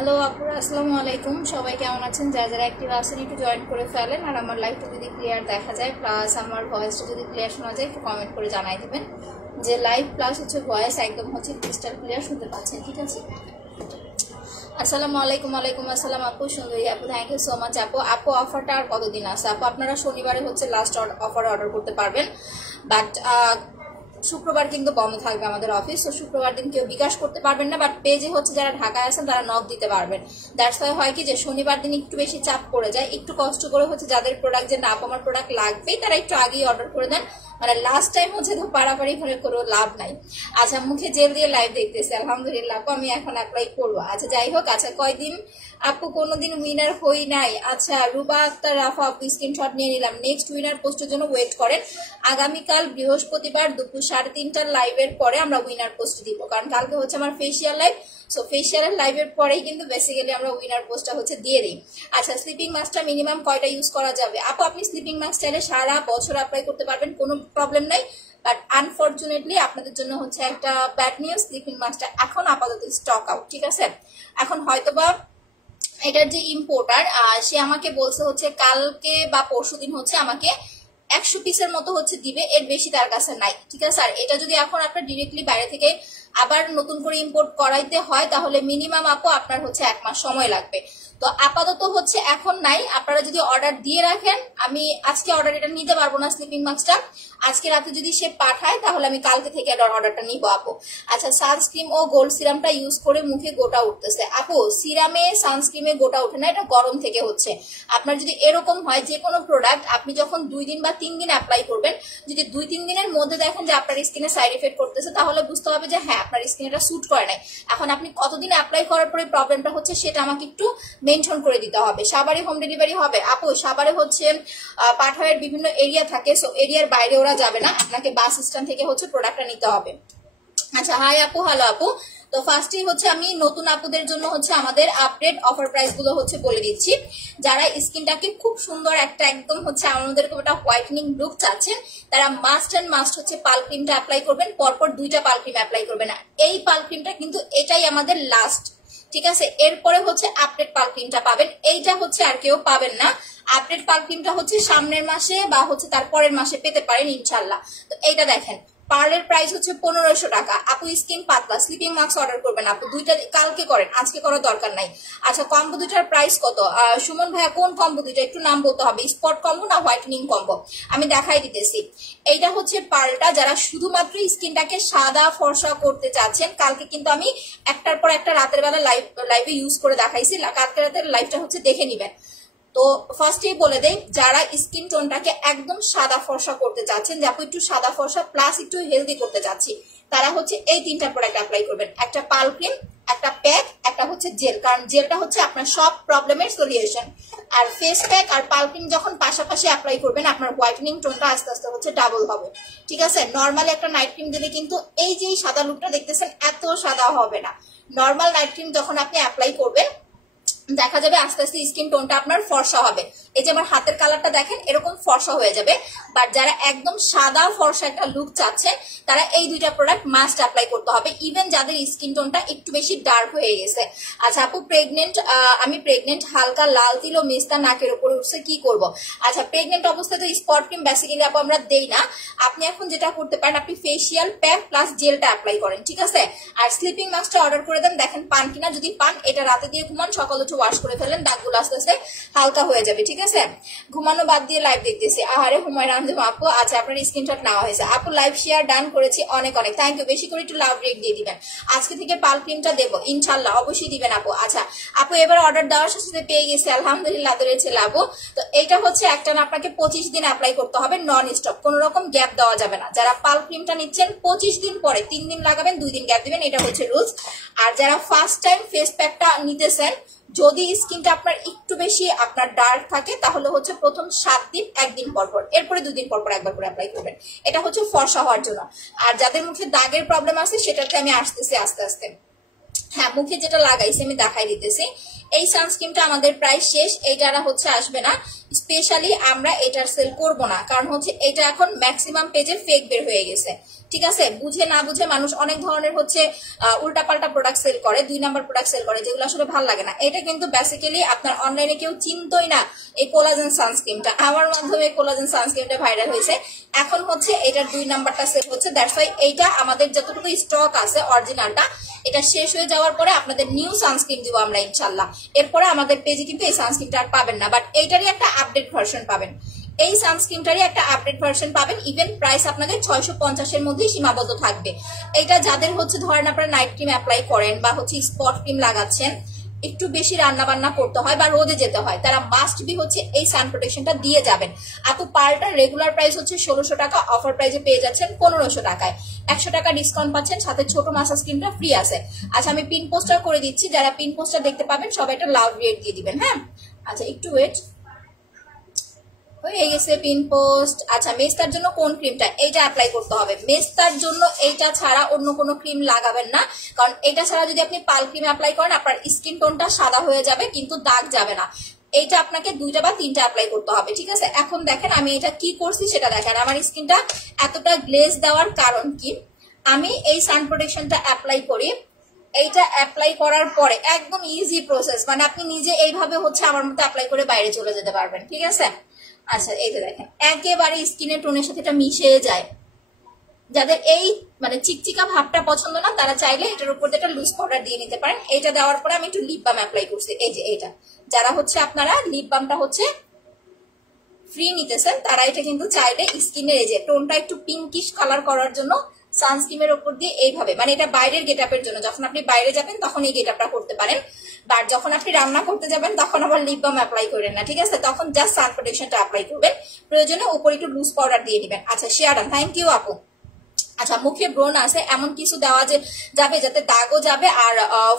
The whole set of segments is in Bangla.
হ্যালো আপুরা, আসসালামু আলাইকুম। সবাই কেমন আছেন? যারা যারা অ্যাক্টিভ আছেন একটু জয়েন করে ফেলেন। আর আমার লাইভটা যদি ক্লিয়ার দেখা যায় প্লাস আমার ভয়েসটা যদি ক্লিয়ার শোনা যায় একটু কমেন্ট করে জানাই দেবেন যে লাইভ প্লাস হচ্ছে ভয়েস একদম হচ্ছে ক্রিস্টাল ক্লিয়ার শুনতে পাচ্ছেন, ঠিক আছে? আসসালামু আলাইকুম। ওয়ালাইকুম আসসালাম আপু, সুন্দরী আপু, থ্যাংক ইউ সো মাচ আপু। আপু অফারটা আর কতদিন আছে আপু? আপনারা শনিবারে হচ্ছে লাস্ট অফার অর্ডার করতে পারবেন, বাট শুক্রবার কিন্তু বন্ধ থাকবে আমাদের অফিস। তো শুক্রবার দিন কেউ বিকাশ করতে পারবেন না, বাট পেজে হচ্ছে যারা ঢাকায় আছেন তারা নক দিতে পারবেন। দ্যাটস ওয়াই হয় কি যে শনিবার দিন একটু বেশি চাপ পড়ে যায়, একটু কষ্ট করে হচ্ছে যাদের প্রোডাক্ট যে না আমার প্রোডাক্ট লাগবেই তারা একটু আগেই অর্ডার করে দেন, মানে লাস্ট টাইম হচ্ছে তো পাড়াপাড়ি করে কোনো লাভ নাই। আচ্ছা, মুখে জেল দিয়ে লাইভ দেখতেছি, আলহামদুলিল্লাহ আপু, আমি এখন অ্যাপ্লাই করবো। আচ্ছা যাই হোক, আচ্ছা কয়দিন আপু কোনোদিন উইনার হই নাই? আচ্ছা রুবা আক্তার রাফা আপু, স্ক্রিনশট নিয়ে নিলাম। নেক্সট উইনার পোস্টের জন্য ওয়েট করেন। আগামীকাল বৃহস্পতিবার দুপুর 3:30টার লাইভের পরে আমরা উইনার পোস্ট দিব, কারণ কালকে হচ্ছে আমার ফেসিয়াল লাইভ। সো ফেসিয়ালের লাইভের পরেই কিন্তু বেসিক্যালি আমরা উইনার পোস্টটা হচ্ছে দিয়ে দিই। আচ্ছা, স্লিপিং মাস্কটা মিনিমাম কয়টা ইউজ করা যাবে আপু? আপনি স্লিপিং মাস্ক চাইলে সারা বছর অ্যাপ্লাই করতে পারবেন, কোনো প্রবলেম নাই। বাট আনফর্চুনেটলি আপনাদের জন্য হচ্ছে একটা ব্যাড নিউজ, স্লিপিং মাস্কটা এখন আপাতত স্টক আউট, ঠিক আছে? এখন হয়তোবা এটার যে ইম্পোর্টার সে আমাকে বলছে হচ্ছে কালকে বা পরশুদিন হচ্ছে আমাকে 100 পিসের মতো হচ্ছে দিবে, এর বেশি তার কাছে নাই, ঠিক আছে? আর এটা যদি এখন আপনার ডিরেক্টলি বাইরে থেকে আবার নতুন করে ইম্পোর্ট করাইতে হয় তাহলে মিনিমাম আপু আপনার হচ্ছে 1 মাস সময় লাগবে। তো আপাতত হচ্ছে এখন নাই। আপনারা যদি অর্ডার দিয়ে রাখেন, আমি আজকে অর্ডার এটা নিতে পারবো না স্লিপিং মাস্কটা, আজকে রাতে যদি সে পাঠায় তাহলে আমি কালকে থেকে অর্ডারটা নিবো আপু। আচ্ছা, সানস্ক্রিন ও গোল্ড সিরামটা ইউজ করে মুখে গোটা উঠতেছে আপু। সিরামে সানস্ক্রিনে গোটা ওঠে না, এটা গরম থেকে হচ্ছে। আপনার যদি এরকম হয় যে কোনো প্রোডাক্ট আপনি যখন 2 দিন বা 3 দিন অ্যাপ্লাই করবেন, যদি 2-3 দিনের মধ্যে দেখেন যে আপনার স্কিনে সাইড এফেক্ট করতেছে তাহলে বুঝতে হবে যে হ্যাঁ আপনার স্কিনে এটা স্যুট করে নাই। এখন আপনি কতদিন অ্যাপ্লাই করার পরে প্রবলেমটা হচ্ছে সেটা আমাকে একটু মেনশন করে দিতে হবে। সাভারে হোম ডেলিভারি হবে আপু? সাভারে হচ্ছে পাঠাওয়ের বিভিন্ন এরিয়া থাকে, সো এরিয়ার বাইরে ওরা যাবে না, আপনাকে বাস স্ট্যান্ড থেকে হচ্ছে প্রোডাক্টটা নিতে হবে। আচ্ছা, হাই আপু, হ্যালো আপু। তো ফার্স্টেই হচ্ছে আমি নতুন আপুদের জন্য হচ্ছে আমাদের আপডেট অফার প্রাইস গুলো হচ্ছে বলে দিচ্ছি। যারা স্কিনটাকে খুব সুন্দর একটা একদম হচ্ছে আমাদের একটা হোয়াইটনিং লুক চাচ্ছেন তারা মাস্ট এন্ড মাস্ট হচ্ছে পাল ক্রিমটা অ্যাপ্লাই করবেন, পরপর 2টা পাল ক্রিম অ্যাপ্লাই করবেন। এই পাল ক্রিমটা কিন্তু এটাই আমাদের লাস্ট, ঠিক আছে? এরপরে হচ্ছে আপডেট পাল ক্রিমটা পাবেন, এইটা হচ্ছে আর কেউ পাবেন না। আপডেট পাল ক্রিমটা হচ্ছে সামনের মাসে বা হচ্ছে তারপরের মাসে পেতে পারেন ইনশাল্লাহ। তো এইটা দেখেন, পার্লের প্রাইস হচ্ছে 1500 টাকা আপু। স্কিন পাতলা, স্লিপিং মাস্ক অর্ডার করবেন আপু, 2টা কালকে করেন, আজকে করার দরকার নাই। আচ্ছা, কম্বো 2টার প্রাইস কত? সুমন ভাইয়া কোন কম্বো 2টা একটু নাম বলতে হবে, স্পট কম্বো না হোয়াইটনিং কম্বো? আমি দেখাই দিতেছি। এইটা হচ্ছে পার্লটা, যারা শুধুমাত্র স্কিনটাকে সাদা ফর্সা করতে চাচ্ছেন। কালকে কিন্তু আমি একটার পর একটা রাতের বেলা লাইভে ইউজ করে দেখাইছি, কালকে রাতের লাইভটা হচ্ছে দেখে নিবেন। তো ফার্স্টেই বলে দেই, যারা স্কিন টোনটাকে একদম সাদা ফর্সা করতে চাচ্ছেন, যে আপু একটু সাদা ফর্সা প্লাস একটু হেলদি করতে চাচ্ছি, তারা হচ্ছে এই 3টা প্রোডাক্ট অ্যাপ্লাই করবেন। একটা পাল ক্রিম, একটা প্যাক, একটা হচ্ছে জেল, কারণ জেলটা হচ্ছে আপনার সব প্রবলেমের সলিউশন। আর ফেস প্যাক আর পাল ক্রিম যখন পাশাপাশি অ্যাপ্লাই করবেন আপনার হোয়াইটনিং টোনটা আস্তে আস্তে হচ্ছে ডাবল হবে, ঠিক আছে? নর্মালি একটা নাইট ক্রিম দিলে কিন্তু এই যে সাদা লুকটা দেখতেছেন এত সাদা হবে না। নর্মাল নাইট ক্রিম যখন আপনি অ্যাপ্লাই করবেন দেখা যাবে আস্তে আস্তে স্কিন টোনটা আপনার ফর্সা হবে। এই যে আমার হাতের কালারটা দেখেন এরকম ফর্সা হয়ে যাবে। বাট যারা একদম সাদা ফর্সা একটা লুক চাচ্ছেন তারা এই 2টা প্রোডাক্ট মাস্ট অ্যাপ্লাই করতে হবে, ইভেন যাদের স্কিন টোনটা একটু বেশি ডার্ক হয়ে গেছে। আচ্ছা আপু, প্রেগনেন্ট, আমি প্রেগনেন্ট, হালকা লাল তিল ও মেস্তা নাকের উপরে উঠছে, কি করব? আচ্ছা, প্রেগনেন্ট অবস্থায় তো স্পট ক্রিম বেসিক্যালি আপু আমরা দেই না। আপনি এখন যেটা করতে পারেন, আপনি ফেসিয়াল প্যাক প্লাস জেলটা অ্যাপ্লাই করেন, ঠিক আছে? আর স্লিপিং মাস্কটা অর্ডার করে দেন, দেখেন পান কিনা। যদি পান এটা রাতে দিয়ে ঘুমান, সকালে উঠে ওয়াশ করে ফেলেন, দাগগুলো আস্তে আস্তে হালকা হয়ে যাবে। ঠিক আছে, ঘুমানো বাদ দিয়ে লাইভ দেখতেছি। আহারে হুমায়রা আনজুম আপু, আচ্ছা আপনার স্ক্রিনশট নেওয়া হয়েছে আপু। লাইভ শেয়ার ডান করেছি, অনেক অনেক থ্যাংক ইউ। বেশি করে একটু লাভ রেট দিয়ে দিবেন। আজকে থেকে পাল ক্রিমটা দেবো ইনশাল্লাহ, অবশ্যই দিবেন আপু। আচ্ছা আপু এবার অর্ডার দেওয়ার সাথে পেয়ে গেছি আলহামদুলিল্লাহ, ধরেছে আপু। তো এইটা হচ্ছে একটা না, আপনাকে 25 দিন অ্যাপ্লাই করতে হবে নন স্টপ, কোন রকম গ্যাপ দেওয়া যাবে না। যারা পাল ক্রিমটা নিচ্ছেন 25 দিন পরে 3 দিন লাগাবেন, 2 দিন গ্যাপ দিবেন, এটা হচ্ছে রুলস। আর যারা ফার্স্ট টাইম ফেস প্যাকটা নিতেছেন, যদি স্কিনটা আপনার একটু বেশি আপনার ডার্ক থাকে তাহলে হচ্ছে প্রথম 7 দিন 1 দিন পর পর, এরপরে 2 দিন পর পর একবার করে অ্যাপ্লাই করবেন। এটা হচ্ছে ফর্সা হওয়ার জন্য। আর যাদের মুখে দাগের প্রবলেম আছে সেটাতে আমি আসতেছি আস্তে আস্তে। হ্যাঁ মুখে যেটা লাগাইছি আমি দেখাই দিতেছি। এই সানস্ক্রিনটা আমাদের প্রায় শেষ, এইটারা হচ্ছে আসবে না। স্পেশালি আমরা এটার সেল করব না, কারণ হচ্ছে এটা এখন ম্যাক্সিমাম পেজে ফেক বের হয়ে গেছে। ঠিক আছে, বুঝে না বুঝে মানুষ অনেক ধরনের হচ্ছে উল্টাপাল্টা প্রোডাক্ট সেল করে, 2 নাম্বার প্রোডাক্ট সেল করে, যেগুলো আসলে ভালো লাগে না। এটা কিন্তু বেসিক্যালি আপনার অনলাইনে কেউ চিনতই না এই কোলাজেন সানস্ক্রিনটা, আমার মাধ্যমে কোলাজেন সানস্ক্রিনটা ভাইরাল হয়েছে। এখন হচ্ছে এটার 2 নাম্বারটা সেল হচ্ছে, দ্যাটস ওয়াই এইটা আমাদের যতটুকু স্টক আছে অরিজিনালটা, এটা শেষ হয়ে যাওয়ার পরে আপনাদের নিউ সানস্ক্রিন দিব আমরা ইনশাল্লাহ। এরপরে আমাদের পেজে কিন্তু এই সানস্ক্রিনটা আর পাবেন না, বাট এইটারই একটা আপডেট ভার্সন পাবেন। এই সানস্ক্রিনটারই একটা আপডেট ভার্সন পাবেন। ইভেন প্রাইস আপনাদের 650 এর মধ্যেই সীমাবদ্ধ থাকবে। এটা যাদের হচ্ছে ধরেন আপনারা নাইট ক্রিম অ্যাপ্লাই করেন বা হচ্ছে স্পট ক্রিম লাগাচ্ছেন, একটু বেশি রান্না বান্না করতে হয় বা রোদে যেতে হয়, তারা মাস্ট বি হচ্ছে এই সান প্রোটেকশনটা দিয়ে যাবেন। আপু পার্লটার রেগুলার প্রাইস হচ্ছে 1600 টাকা, অফার প্রাইসে পেয়ে যাচ্ছেন 1500 টাকায়, 100 টাকা ডিসকাউন্ট পাচ্ছেন, সাথে ছোট মাসাজ ক্রিমটা ফ্রি আছে। আচ্ছা আমি পিন পোস্টার করে দিচ্ছি, যারা পিন পোস্টার দেখতে পাবেন সবাই একটা লাভ রেট দিয়ে দিবেন। হ্যাঁ আচ্ছা একটু ওয়েট, হয়ে গেছে পিন পোস্ট। আচ্ছা মেস্তার জন্য কোন ক্রিমটা, এইটা অ্যাপ্লাই করতে হবে। মেস্তার জন্য এইটা ছাড়া অন্য কোনো ক্রিম লাগাবেন না, কারণ এটা ছাড়া যদি আপনি পাল ক্রিম অ্যাপ্লাই করেন আপনার স্কিন টোনটা সাদা হয়ে যাবে কিন্তু দাগ যাবে না। এইটা আপনাকে 2টা বা 3টা অ্যাপ্লাই করতে হবে। ঠিক আছে, এখন দেখেন আমি এটা কি করছি সেটা দেখেন। আমার স্কিনটা এতটা গ্লেজ দেওয়ার কারণ কি, আমি এই সান প্রোটেকশনটা অ্যাপ্লাই করি। এইটা অ্যাপ্লাই করার পরে একদম ইজি প্রসেস, মানে আপনি নিজে এইভাবে হচ্ছে আমার মতো অ্যাপ্লাই করে বাইরে চলে যেতে পারবেন। ঠিক আছে, আচ্ছা এইটা দেখেন একেবারে স্কিনের টোনের সাথে এটা মিশে যায়। যাদের এই মানে চিকচিকা ভাবটা পছন্দ না তারা চাইলে এটার উপর একটা লুজ পাউডার দিয়ে নিতে পারেন। এইটা দেওয়ার পরে আমি একটু লিপ বাম অ্যাপ্লাই করছি, এই যে এইটা। যারা হচ্ছে আপনারা লিপ বামটা হচ্ছে ফ্রি নিতেছেন তারা এটা কিন্তু চাইলে স্কিনের এই যে টোনটা একটু পিঙ্কিশ কালার করার জন্য সানস্ক্রিনের উপর দিয়ে এইভাবে, মানে এটা বাইরের গেটআপের জন্য, যখন আপনি বাইরে যাবেন তখন এই গেটআপটা করতে পারেন, বাট যখন আপনি রান্না করতে যাবেন তখন আবার লিপ বাম অ্যাপ্লাই করেন না। ঠিক আছে, তখন জাস্ট সান প্রোটেকশনটা অ্যাপ্লাই করবেন, প্রয়োজনে উপরে একটু লুজ পাউডার দিয়ে দিবেন। আচ্ছা শেয়ার ডান, থ্যাংক ইউ আপু। আচ্ছা মুখে ব্রণ আছে এমন কিছু দেওয়া যাবে যাতে দাগও যাবে আর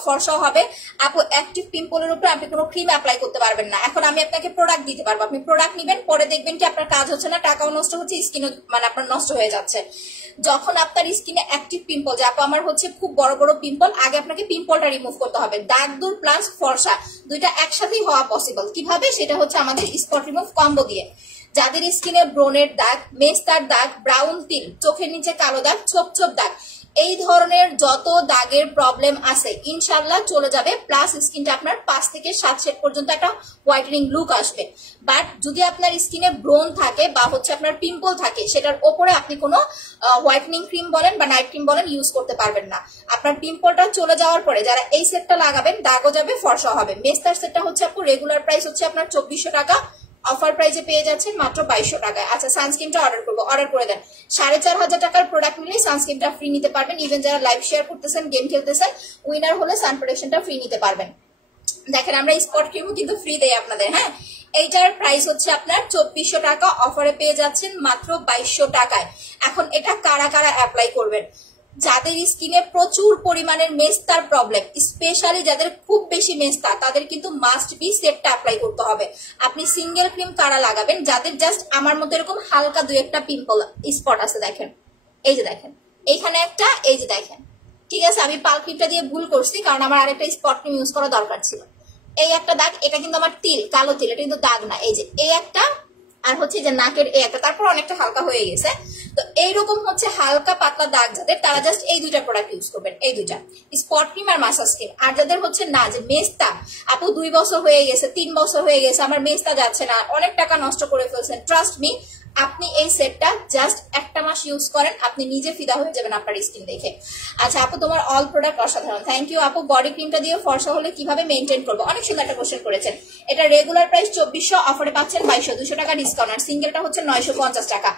ফর্সাও হবে। আপু অ্যাক্টিভ পিম্পলের উপরে আপনি কোনো ক্রিম অ্যাপ্লাই করতে পারবেন না। এখন আমি আপনাকে প্রোডাক্ট দিতে পারবো, আপনি প্রোডাক্ট নিবেন, পরে দেখবেন কি আপনার কাজ হচ্ছে না, টাকাও নষ্ট হচ্ছে, স্কিনও মানে আপনার নষ্ট হয়ে যাচ্ছে। যখন আপনার স্কিনে অ্যাক্টিভ পিম্পল, যে আপু আমার হচ্ছে খুব বড় বড় পিম্পল, আগে আপনাকে পিম্পলটা রিমুভ করতে হবে। দাগ দূর প্লাস ফর্সা দুইটা একসাথেই হওয়া পসিবল। কিভাবে, সেটা হচ্ছে আমাদের স্পট রিমুভ কম্বো দিয়ে। যাদের স্কিনে ব্রনের দাগ, মেস্তার দাগ, ব্রাউন তিল, চোখের নিচে কালো দাগ, ছোপ ছোপ দাগ, এই ধরনের যত দাগের প্রবলেম আছে ইনশাল্লাহ চলে যাবে। প্লাস স্কিনটা আপনার 5 থেকে 7 শেড পর্যন্ত একটা হোয়াইটেনিং লুক আসবে। বাট যদি আপনার স্কিনে ব্রন থাকে বা হচ্ছে আপনার পিম্পল থাকে, সেটার ওপরে আপনি কোনো হোয়াইটেনিং ক্রিম বলেন বা নাইট ক্রিম বলেন ইউজ করতে পারবেন না। আপনার পিম্পলটা চলে যাওয়ার পরে যারা এই সেটটা লাগাবেন দাগও যাবে, ফর্সা হবে। মেস্তার সেটটা হচ্ছে আপু রেগুলার প্রাইস হচ্ছে আপনার 2400 টাকা, অফার প্রাইসে পেয়ে যাচ্ছেন মাত্র 2200 টাকায়। আচ্ছা সানস্ক্রিনটা অর্ডার করবো, অর্ডার করে দেন। 4500 টাকার প্রোডাক্ট নিলে সানস্ক্রিনটা ফ্রি নিতে পারবেন। ইভেন যারা লাইভ শেয়ার করতেছেন, গেম খেলতেছেন, উইনার হলে সান প্রোটেকশনটা ফ্রি নিতে পারবেন। দেখেন আমরা স্পট ক্রিমও কিন্তু ফ্রি দেই আপনাদের। হ্যাঁ এইটার প্রাইস হচ্ছে আপনার 2400 টাকা, অফারে পেয়ে যাচ্ছেন মাত্র 2200 টাকায়। এখন এটা কারা কারা অ্যাপ্লাই করবেন, যাদের স্কিনে প্রচুর পরিমাণের মেস্তার প্রবলেম, স্পেশালি যাদের খুব বেশি মেস্তা, তাদের কিন্তু মাস্ট বি সেটটা অ্যাপ্লাই করতে হবে। আপনি সিঙ্গেল ক্রিম কারা লাগাবেন, যাদের জাস্ট আমার মতো এরকম হালকা 2-1টা পিম্পল স্পট আছে, দেখেন এই যে দেখেন এইখানে একটা, এই যে দেখেন। ঠিক আছে, আমি পাল ক্রিমটা দিয়ে ভুল করছি কারণ আমার আরেকটা স্পট ক্রিম ইউজ করা দরকার ছিল। এই একটা দাগ, এটা কিন্তু আমার তিল, কালো তিল, এটা কিন্তু দাগ না। এই যে এই একটা, আর হচ্ছে যে নাকের এই একটা, তারপর অনেকটা হালকা হয়ে গেছে। তো এইরকম হচ্ছে হালকা পাতলা দাগ যাদের, তারা জাস্ট এই 2টা প্রোডাক্ট ইউজ করবেন, এই 2টা স্পট ক্রিম আর মাসাজ ক্রিম। আর যাদের হচ্ছে না যে মেস্তা, আপু 2 বছর হয়ে গেছে, 3 বছর হয়ে গেছে, আমার মেস্তা যাচ্ছে না, অনেক টাকা নষ্ট করে ফেলছেন, ট্রাস্ট মি আপনি এই সেটটা জাস্ট একটা মাস ইউজ করেন, আপনি নিজে ফিদা হয়ে যাবেন আপনার স্কিন দেখে। আচ্ছা আপু তোমার অল প্রোডাক্ট অসাধারণ, থ্যাংক ইউ আপু। বডি ক্রিমটা দিয়ে ফর্সা হলে কিভাবে মেনটেন করবো, অনেক সুন্দর একটা কোশ্চেন করেছেন। এটা রেগুলার প্রাইস 2400, অফারে পাচ্ছেন 2200, 200 টাকা ডিসকাউন্ট, আর সিঙ্গেলটা হচ্ছে 950 টাকা।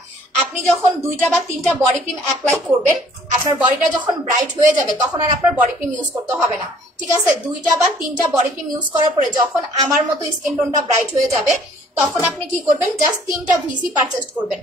আপনি যখন 2টা বা 3টা বডি ক্রিম অ্যাপ্লাই করবেন, আপনার বডিটা যখন ব্রাইট হয়ে যাবে তখন আর আপনার বডি ক্রিম ইউজ করতে হবে না, ঠিক আছে? 2টা বা 3টা বডি ক্রিম ইউজ করার পরে যখন আমার মতো স্কিন টোনটা ব্রাইট হয়ে যাবে তখন আপনি কি করবেন, জাস্ট 3টা ভিসি পারচেজ করবেন।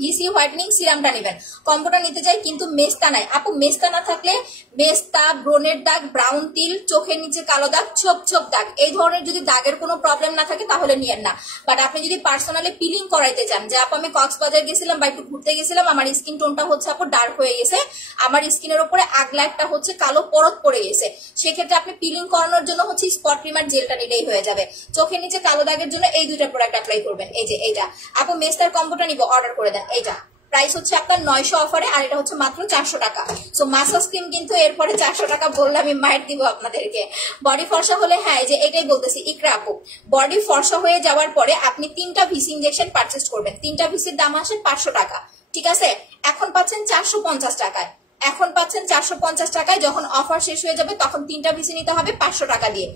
ভিসি হোয়াইটনিং সিরামটা নেবেন, কম্বোটা নিতে চাই কিন্তু মেস্তা নাই। আপু মেস্তা না থাকলে মেস্তা, ব্রণের দাগ, ব্রাউন তিল, চোখের নিচে কালো দাগ, ছোপ ছোপ দাগ, এই ধরনের যদি দাগের কোনো প্রবলেম না থাকে তাহলে নিয়েন না। বাট আপনি যদি পার্সোনালি পিলিং করাইতে চান, যে আপু আমি কক্সবাজার গেছিলাম বা একটু ঘুরতে গেছিলাম, আমার স্কিন টোনটা হচ্ছে আপু ডার্ক হয়ে গেছে, আমার স্কিনের উপরে আগলা একটা হচ্ছে কালো পরত পড়ে গেছে, সেক্ষেত্রে আপনি পিলিং করানোর জন্য হচ্ছে স্পট ক্রিমার জেলটা নিলেই হয়ে যাবে। চোখের নিচে কালো দাগের জন্য এই 2টা প্রোডাক্ট অ্যাপ্লাই করবেন। এই যে এইটা আপু মেস্তার কম্বোটা নিব, অর্ডার করে দেন। এইটা প্রাইস হচ্ছে আপনার 900 অফারে, আর এটা হচ্ছে মাত্র 400 টাকা। সো মাসাজ ক্রিম কিন্তু এরপরে 400 টাকা বললে আমি মাইট দিব আপনাদেরকে। বডি ফর্সা হলে, হ্যাঁ এই যে এটাই বলতেছি ইকরা আপু, বডি ফর্সা হয়ে যাওয়ার পরে আপনি 3টা ভিসি ইনজেকশন পারচেজ করবেন, 3টা ভিসির দাম আসে 500 টাকা, ঠিক আছে? এখন পাচ্ছেন 450 টাকায়, এখন পাচ্ছেন 450 টাকায়। যখন অফার শেষ হয়ে যাবে তখন 3টা ভিসি নিতে হবে 500 টাকা দিয়ে।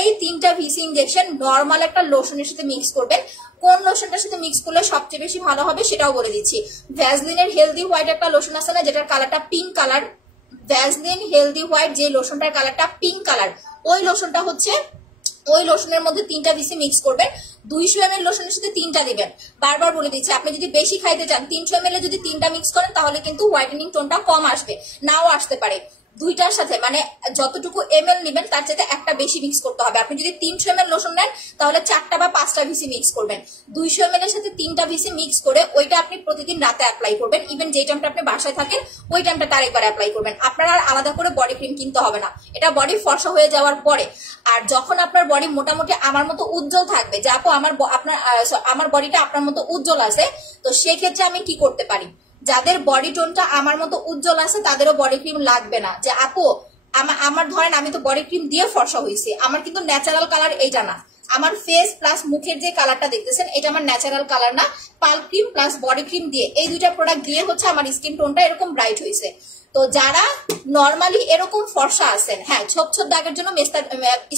এই 3টা ভিসি ইনজেকশন নর্মাল একটা লোশনের সাথে মিক্স করবেন। কোন লোশনটার সাথে মিক্স করলে সবচেয়ে বেশি ভালো হবে সেটাও বলে দিচ্ছি। ভ্যাসলিনের হেলদি হোয়াইট একটা লোশন আছে না, যেটার কালারটা pink colour, Vaseline healthy white যে লোশনটার কালারটা পিঙ্ক কালার, ওই লোশনটা হচ্ছে, ওই লোশনের মধ্যে 3টা ভিসি মিক্স করবেন। 200 ml লোশনের সাথে 3টা দিবেন। বারবার বলে দিচ্ছি, আপনি যদি বেশি খাইতে চান 300 ml এ যদি 3টা মিক্স করেন তাহলে কিন্তু হোয়াইটেনিং টোনটা কম আসবে, নাও আসতে পারে। 2টার সাথে মানে যতটুকু ml নেবেন তার চাইতে একটা বেশি মিক্স করতে হবে। আপনি যদি 300 ml লোশন নেন তাহলে 4টা বা 5টা ভিসি মিক্স করবেন। 200 ml এর সাথে 3টা ভিসি মিক্স করে ওইটা আপনি প্রতিদিন রাতে অ্যাপ্লাই করবেন। ইভেন যে টাইমটা আপনি বাসায় থাকেন ওই টাইমটা তার একবার অ্যাপ্লাই করবেন। আপনার আর আলাদা করে বডি ক্রিম কিনতে হবে না, এটা বডি ফর্সা হয়ে যাওয়ার পরে। আর যখন আপনার বডি মোটামুটি আমার মতো উজ্জ্বল থাকবে, যে আপু আমার বডিটা আপনার মতো উজ্জ্বল আছে, তো সেক্ষেত্রে আমি কি করতে পারি, যাদের বডি টোনটা আমার মতো উজ্জ্বল আছে তাদেরও বডি ক্রিম লাগবে না। যে আপু আমার ধরেন আমি তো বডি ক্রিম দিয়ে ফর্সা হয়েছি, আমার কিন্তু ন্যাচারাল কালার এইটা না, আমার ফেস প্লাস মুখের যে কালারটা দেখতেছেন এটা আমার ন্যাচারাল কালার না, পাল ক্রিম প্লাস বডি ক্রিম দিয়ে এই 2টা প্রোডাক্ট দিয়ে হচ্ছে আমার স্কিন টোনটা এরকম ব্রাইট হয়েছে। তো যারা নর্মালি এরকম ফর্সা আছেন, হ্যাঁ ছোপ ছোপ দাগের জন্য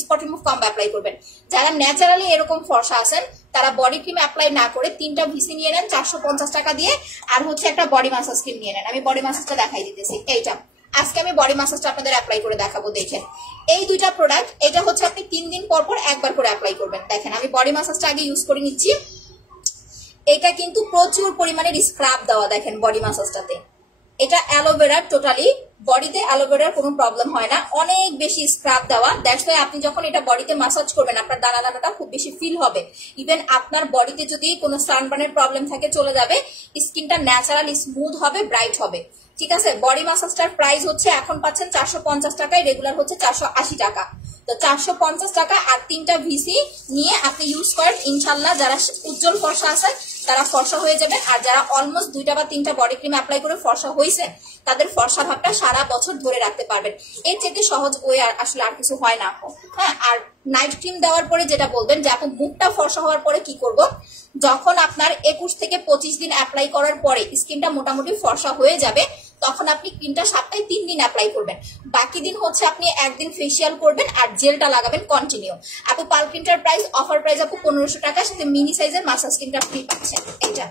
স্পট রিমুভ কম্বো অ্যাপ্লাই করবেন। যারা ন্যাচারালি এরকম ফর্সা আছেন তারা বডি ক্রিম অ্যাপ্লাই না করে 3টা ভিসি নিয়ে নেন 450 টাকা দিয়ে, আর হচ্ছে একটা বডি মাসাজ ক্রিম নিয়ে নেন। আমি বডি মাসাজটা দেখাই দিতেছি, এইটা আজকে আমি বডি মাসাজটা আপনাদের অ্যাপ্লাই করে দেখাবো। দেখেন এই 2টা প্রোডাক্ট, এটা হচ্ছে আপনি 3 দিন পর পর একবার করে অ্যাপ্লাই করবেন। দেখেন আমি বডি মাসাজটা আগে ইউজ করে নিচ্ছি, এটা কিন্তু প্রচুর পরিমাণে স্ক্রাব দেওয়া, দেখেন বডি মাসাজটাতে এটা অ্যালোভেরা, টোটালি বডিতে অ্যালোভেরার কোনো প্রবলেম হয় না, অনেক বেশি স্ক্রাব দেওয়া। দ্যাটস ওয়াই আপনি যখন এটা বডিতে মাসাজ করবেন আপনার দানা দানাটা খুব বেশি ফিল হবে। ইভেন আপনার বডিতে যদি কোনো সানবার্নের প্রবলেম থাকে চলে যাবে, স্কিনটা ন্যাচারাল স্মুথ হবে, ব্রাইট হবে, ঠিক আছে? বডি মাসাজটার প্রাইস হচ্ছে এখন পাচ্ছেন 450 টাকায়, রেগুলার হচ্ছে 480 টাকা। তো 450 টাকা আর 3টা ভিসি নিয়ে আপনি ইউজ করেন, ইনশাল্লাহ যারা উজ্জ্বল ফর্সা আছে তারা ফর্সা হয়ে যাবে। আর যারা অলমোস্ট 2টা বা 3টা বডি ক্রিম অ্যাপ্লাই করে ফর্সা হয়েছে তাদের ফর্সা ভাবটা সারা বছর ধরে রাখতে পারবেন। এর থেকে সহজ ওয়ে আসলে আর কিছু হয় না। হ্যাঁ, আর নাইট ক্রিম দেওয়ার পরে যেটা বলবেন যে আপনি মুখটা ফর্সা হওয়ার পরে কি করব, যখন আপনার 21 থেকে 25 দিন অ্যাপ্লাই করার পরে স্কিনটা মোটামুটি ফর্সা হয়ে যাবে তখন আপনি ক্রিমটা সপ্তাহে 3 দিন অ্যাপ্লাই করবেন, বাকি দিন হচ্ছে আপনি একদিন ফেসিয়াল করবেন আর জেলটা লাগাবেন কন্টিনিউ। আপু পাল ক্রিমটার প্রাইস, অফার প্রাইস আপু 1500 টাকা, সাথে মিনি সাইজের মাসাজ ক্রিমটা ফ্রি পাচ্ছেন। এটা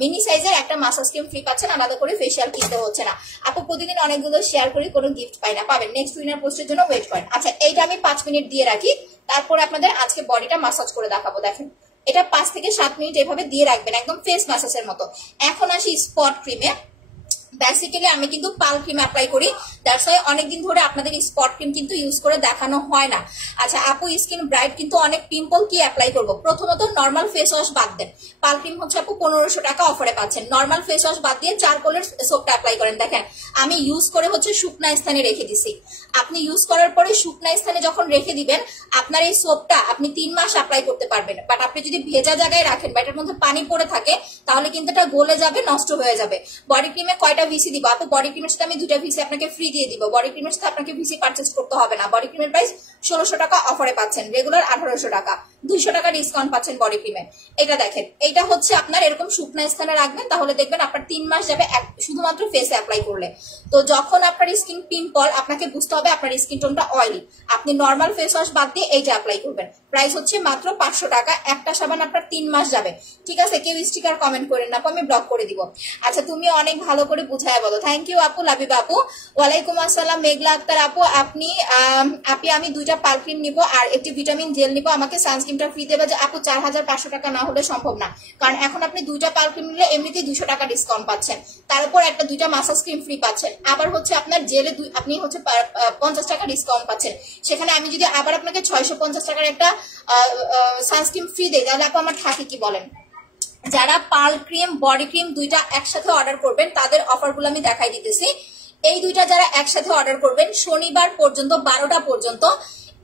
মিনি সাইজের একটা মাসাজ ক্রিম ফ্রি পাচ্ছেন, আলাদা করে ফেসিয়াল কিনতে হচ্ছে না। আপু প্রতিদিন অনেকগুলো শেয়ার করি, কোনো গিফট পাই না, পাবেন নেক্সট উইনার পোস্টের জন্য ওয়েট করেন। আচ্ছা এইটা আমি 5 মিনিট দিয়ে রাখি, তারপর আপনাদের আজকে বডিটা মাসাজ করে দেখাবো। দেখেন এটা 5 থেকে 7 মিনিট এভাবে দিয়ে রাখবেন, একদম ফেস মাসাজের মতো। এখন আসি স্পট ক্রিমে। বেসিক্যালি আমি কিন্তু পাল ক্রিম অ্যাপ্লাই করি, দ্যাটস ওয়াই অনেকদিন ধরে আপনাদের স্পট ক্রিম কিন্তু ইউজ করে দেখানো হয় না। আচ্ছা আপু স্কিন ব্রাইট কিন্তু অনেক পিম্পল, কি অ্যাপ্লাই করব? প্রথমত নর্মাল ফেস ওয়াশ বাদ দেন, পাল ক্রিম হচ্ছে আপু 1500 টাকা অফারে পাচ্ছেন। নর্মাল ফেস ওয়াশ বাদ দিয়ে চারকোলের সোপটা অ্যাপ্লাই করেন। দেখেন আমি ইউজ করে হচ্ছে শুকনা স্থানে রেখে দিছি, আপনি ইউজ করার পরে শুকনা স্থানে যখন রেখে দিবেন আপনার এই সোপটা আপনি 3 মাস অ্যাপ্লাই করতে পারবেন। বাট আপনি যদি ভেজা জায়গায় রাখেন বা এটার মধ্যে পানি পড়ে থাকে তাহলে কিন্তু এটা গলে যাবে, নষ্ট হয়ে যাবে। বডি ক্রিমে কয়টা ভিসি দিব আপু? বডি ক্রিমের সাথে আমি 2টা ভিসি আপনাকে ফ্রি দিয়ে দিব। বডি ক্রিমের সাথে আপনাকে ভিসি পারচেজ করতে হবে না। বডি ক্রিমের প্রাইস 1600 টাকা অফারে পাচ্ছেন, রেগুলার 1800 টাকা, 200 টাকা ডিসকাউন্ট পাচ্ছেন বডি ক্রিমে। এটা দেখেন, এটা হচ্ছে আপনার এরকম শুকনো স্থানে রাখবেন, তাহলে দেখবেন আপনার 3 মাস যাবে শুধুমাত্র ফেসে অ্যাপ্লাই করলে। তো যখন আপনার স্কিন পিম্পল, আপনাকে বুঝতে হবে আপনার স্কিন টোনটা অয়েলি, আপনি নর্মাল ফেস ওয়াশ বাদ দিয়ে এইটা অ্যাপ্লাই করবেন। প্রাইস হচ্ছে মাত্র 500 টাকা, একটা সাবান আপনার 3 মাস যাবে। ঠিক আছে, কেউ স্টিকার কমেন্ট করেন না, আমি ব্লক করে দিব। আচ্ছা, তুমি অনেক ভালো করে বুঝায় বলো। থ্যাংক ইউ আপু, লাবিব আপু। ওয়ালাইকুম আসসালাম মেঘলা আক্তার আপু। আমি 2টা পাল ক্রিম নিব আর একটি ভিটামিন জেল নিব, আমাকে সানস্ক্রিনটা ফ্রি দেবে। যে আপু 4500 টাকা না হলে সম্ভব না, কারণ এখন আপনি 2টা পাল ক্রিম নিলে এমনিতেই 200 টাকা ডিসকাউন্ট পাচ্ছেন, তার উপর একটা 2টা মাসাজ ক্রিম ফ্রি পাচ্ছেন, আবার হচ্ছে আপনার জেলে আপনি হচ্ছে 50 টাকা ডিসকাউন্ট পাচ্ছেন। সেখানে আমি যদি আবার আপনাকে 650 টাকার একটা সানস্ক্রিন ফ্রি দেই, তাহলে আপু আমার থাকে কি বলেন? যারা পার্ল ক্রিম বডি ক্রিম 2টা একসাথে অর্ডার করবেন তাদের অফারগুলো আমি দেখাই দিতেছি। এই 2টা যারা একসাথে অর্ডার করবেন শনিবার পর্যন্ত 12টা পর্যন্ত,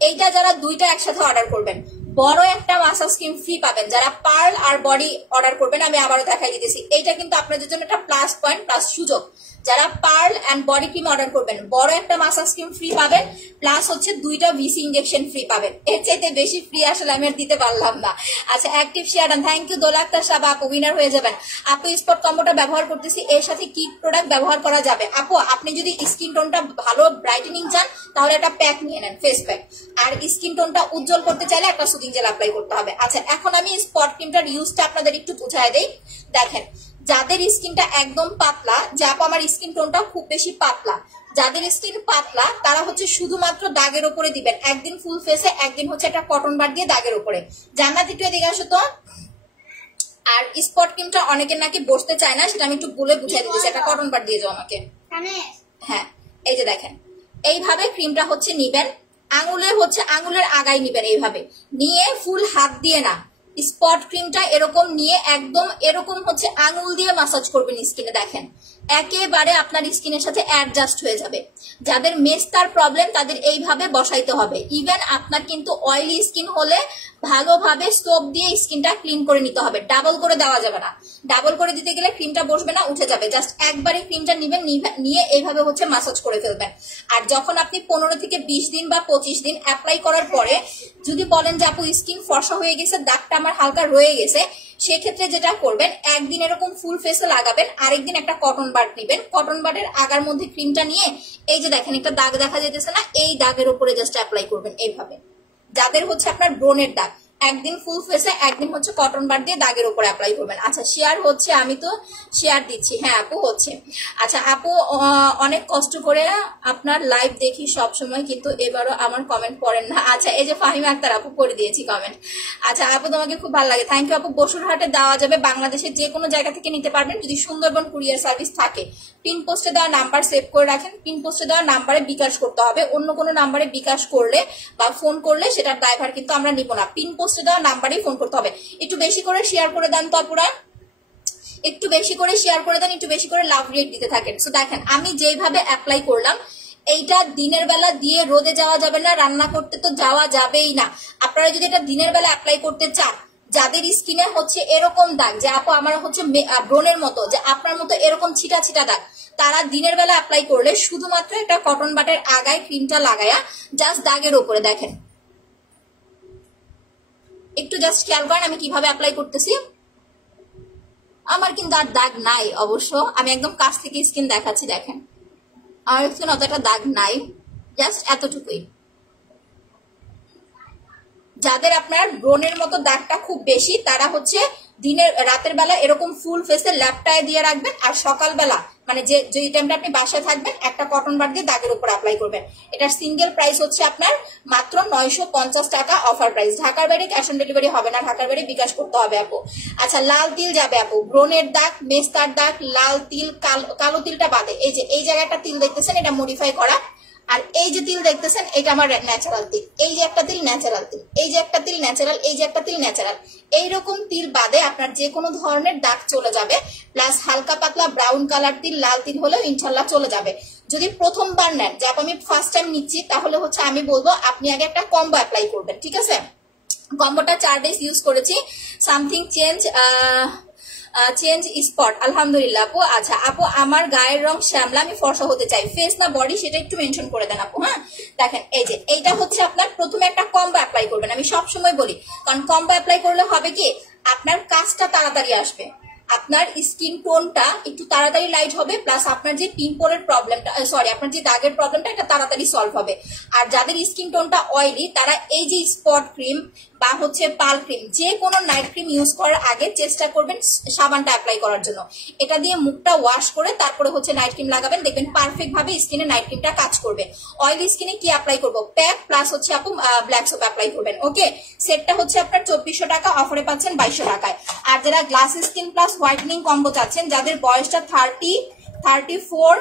এইটা যারা 2টা একসাথে অর্ডার করবেন বড় একটা মাসাজ ক্রিম ফ্রি পাবেন। যারা পার্ল আর বডি অর্ডার করবেন আমি আবারও দেখাই দিতেছি, এইটা কিন্তু আপনাদের জন্য একটা প্লাস পয়েন্ট প্লাস সুযোগ। যারা pearl and body cream order করবেন বড় একটা মাসাজ ক্রিম ফ্রি পাবেন, প্লাস হচ্ছে 2টা ভিসি ইনজেকশন ফ্রি পাবেন। এর চাইতে বেশি ফ্রি আসলে আমি আর দিতে পারলাম না। আচ্ছা, active share done, thank you. দোলাক্তার সাবা আপু, উইনার হয়ে যাবেন। আপু স্পট কম্বোটা ব্যবহার করতেছি, এর সাথে কি প্রোডাক্ট ব্যবহার করা যাবে? আপু আপনি যদি স্কিন টোনটা ভালো ব্রাইটেনিং চান তাহলে একটা প্যাক নিয়ে নেন, ফেস প্যাক। আর স্কিন টোনটা উজ্জ্বল করতে চাইলে একটা সুদিং জেল অ্যাপ্লাই করতে হবে। আচ্ছা, এখন আমি স্পট ক্রিমটার ইউজটা আপনাদের একটু বুঝাই দেই। দেখেন, যাদের স্কিনটা একদম পাতলা, যে আপু আমার স্কিন টোনটা খুব বেশি পাতলা, যাদের স্কিন পাতলা তারা হচ্ছে শুধুমাত্র দাগের উপরে দিবেন, একদিন ফুল ফেসে, একদিন হচ্ছে একটা কটন বার দিয়ে দাগের উপরে। জান্নাত একটু এদিকে আসো তো। আর স্পট ক্রিমটা অনেকের নাকি বসতে চায় না, সেটা আমি একটু বলে বুঝাই দিতেছি, একটা কটন বার দিয়ে যাও আমাকে। হ্যাঁ, এই যে দেখেন, এইভাবে ক্রিমটা হচ্ছে নিবেন, আঙুলের আগায় নিবেন, এইভাবে নিয়ে ফুল হাত দিয়ে না, স্পট ক্রিমটা এরকম নিয়ে একদম এরকম হচ্ছে আঙুল দিয়ে মাসাজ করবেন স্কিনে। দেখেন, একেবারে আপনার স্কিনের সাথে অ্যাডজাস্ট হয়ে যাবে। যাদের মেস্তার প্রবলেম তাদের এইভাবে বসাইতে হবে। ইভেন আপনার কিন্তু অয়েলি স্কিন হলে ভালোভাবে সোপ দিয়ে স্কিনটা ক্লিন করে নিতে হবে, ডাবল করে দেওয়া যাবে না। ডাবল করে দিতে গেলে ক্রিমটা বসবে না, উঠে যাবে। জাস্ট একবারই ক্রিমটা নিবেন, নিয়ে এইভাবে হচ্ছে মাসাজ করে ফেলবেন। আর যখন আপনি 15 থেকে 20 দিন বা 25 দিন অ্যাপ্লাই করার পরে যদি বলেন যে আপু স্কিন ফর্সা হয়ে গেছে, দাগটা আমার হালকা রয়ে গেছে, সেক্ষেত্রে যেটা করবেন, একদিন এরকম ফুল ফেসে লাগাবেন, আরেকদিন একটা কটন বাড নিবেন, কটন বাডের আগার মধ্যে ক্রিমটা নিয়ে এই যে দেখেন একটা দাগ দেখা যেতেছে না, এই দাগের উপরে জাস্ট অ্যাপ্লাই করবেন এইভাবে। যাদের হচ্ছে আপনার ব্রনের দাগ, একদিন ফুল ফেসে, একদিন হচ্ছে কটন বার দিয়ে দাগের উপরে অ্যাপ্লাই করবেন। আচ্ছা, শেয়ার হচ্ছে, আমি তো শেয়ার দিচ্ছি। হ্যাঁ আপু হচ্ছে। আচ্ছা আপু, অনেক কষ্ট করে আপনার লাইভ দেখি সব সময়, কিন্তু এবারও আমার কমেন্ট পড়েন না। আচ্ছা, এই যে ফাহিমা আক্তার আপু করে দিয়েছি কমেন্ট। আচ্ছা আপু, তোমাকে খুব ভালো লাগে, থ্যাংক ইউ আপু। বসুরহাটে দেওয়া যাবে, বাংলাদেশের যে কোনো জায়গা থেকে নিতে পারবেন যদি সুন্দরবন কুরিয়ার সার্ভিস থাকে। পিন পোস্টে দেওয়া নাম্বার সেভ করে রাখেন, পিন পোস্টে দেওয়া নাম্বারে বিকাশ করতে হবে, অন্য কোনো নাম্বারে বিকাশ করলে বা ফোন করলে সেটার ড্রাইভার কিন্তু আমরা নিব না। পিন পোস্টে দেওয়া নাম্বারেই ফোন করতে হবে। একটু বেশি করে শেয়ার করে দেন তো আপুরা, একটু বেশি করে শেয়ার করে দেন, একটু বেশি করে লাভ রেট দিতে থাকেন। সো দেখেন আমি যেভাবে অ্যাপ্লাই করলাম, এইটা দিনের বেলা দিয়ে রোদে যাওয়া যাবে না, রান্না করতে তো যাওয়া যাবেই না। আপনারা যদি এটা দিনের বেলা অ্যাপ্লাই করতে চান, যাদের স্কিনে হচ্ছে এরকম দাগ, যে আপু আমার হচ্ছে ব্রণের মতো, যে আপনার মতো এরকম ছিটা ছিটা দাগ, তারা দিনের বেলা অ্যাপ্লাই করলে শুধুমাত্র একটা কটন বাটের আগায় ক্রিমটা লাগায়া জাস্ট দাগের উপরে, দেখেন একটু জাস্ট খেয়াল করেন আমি কিভাবে অ্যাপ্লাই করতেছি। আমার কিন্তু আর দাগ নাই অবশ্য, আমি একদম কাছ থেকে স্কিন দেখাচ্ছি। দেখেন আমার স্কিন অতটা দাগ নাই, জাস্ট এতটুকুই। যাদের আপনার ব্রণের মতো দাগটা খুব বেশি, তারা হচ্ছে রাতের বেলা এরকম ফুল ফেসে ল্যাপটায় দিয়ে রাখবেন, আর সকালবেলা মানে যে টাইমটা আপনি বাসায় থাকবেন একটা কটন বার দিয়ে দাগের উপর অ্যাপ্লাই করবেন। এটার সিঙ্গেল প্রাইস হচ্ছে আপনার মাত্র 950 টাকা, অফার প্রাইস। ঢাকার বাইরে ক্যাশ অন ডেলিভারি হবে না, ঢাকার বাইরে বিকাশ করতে হবে আপু। আচ্ছা, লাল তিল যাবে আপু, ব্রণের দাগ, মেস্তার দাগ, লাল তিল, কালো তিলটা বাদে। এই যে এই জায়গায় একটা তিল দেখতেছেন, এটা মডিফাই করা, আর এই যে তিল দেখতেছেন এটা আমার ন্যাচারাল তিল। এই যে একটা তিল ন্যাচারাল তিল, এই যে একটা তিল ন্যাচারাল, এই যে একটা তিল ন্যাচারাল। এইরকম তিল বাদে আপনার যে কোনো ধরনের দাগ চলে যাবে, প্লাস হালকা পাতলা ব্রাউন কালার তিল, লাল তিল হলেও ইনশাল্লাহ চলে যাবে। যদি প্রথমবার নেন, যে আমি ফার্স্ট টাইম নিচ্ছি, তাহলে হচ্ছে আমি বলবো আপনি আগে একটা কম্বো অ্যাপ্লাই করবেন, ঠিক আছে? কম্বোটা 4 ডেজ ইউজ করেছি, সামথিং চেঞ্জ চেঞ্জ স্পট, আলহামদুলিল্লাহ আপু। আচ্ছা আপু, আমার গায়ের রং শ্যামলা, আমি ফর্সা হতে চাই, ফেস না বডি সেটা একটু মেনশন করে দেন আপু। হ্যাঁ দেখেন, এই যে এইটা হচ্ছে আপনার প্রথমে একটা কম্বো অ্যাপ্লাই করবেন, আমি সবসময় বলি, কারণ কম্বো অ্যাপ্লাই করলে হবে কি আপনার কাজটা তাড়াতাড়ি আসবে, আপনার স্কিন টোনটা একটু তাড়াতাড়ি লাইট হবে, প্লাস আপনার যে পিম্পলের প্রবলেমটা, সরি আপনার যে দাগের প্রবলেমটা, এটা তাড়াতাড়ি সলভ হবে। আর যাদের স্কিন টোনটা অয়েলি তারা এই যে স্পট ক্রিম বা হচ্ছে পাল ক্রিম, যে কোনো নাইট ক্রিম ইউজ করার আগে চেষ্টা করবেন সাবানটা অ্যাপ্লাই করার জন্য। এটা দিয়ে মুখটা ওয়াশ করে তারপরে হচ্ছে নাইট ক্রিম লাগাবেন, দেখবেন পারফেক্ট ভাবে স্কিনে নাইট ক্রিমটা কাজ করবে। অয়েলি স্কিনে কি অ্যাপ্লাই করবো, প্যাক প্লাস হচ্ছে আপু ব্ল্যাক সোপ অ্যাপ্লাই করবেন। ওকে, সেটটা হচ্ছে আপনার 2400 টাকা, অফারে পাচ্ছেন 2200 টাকায়। আর যারা glass skin plus whitening combo চাচ্ছেন, যাদের বয়সটা 30, 35,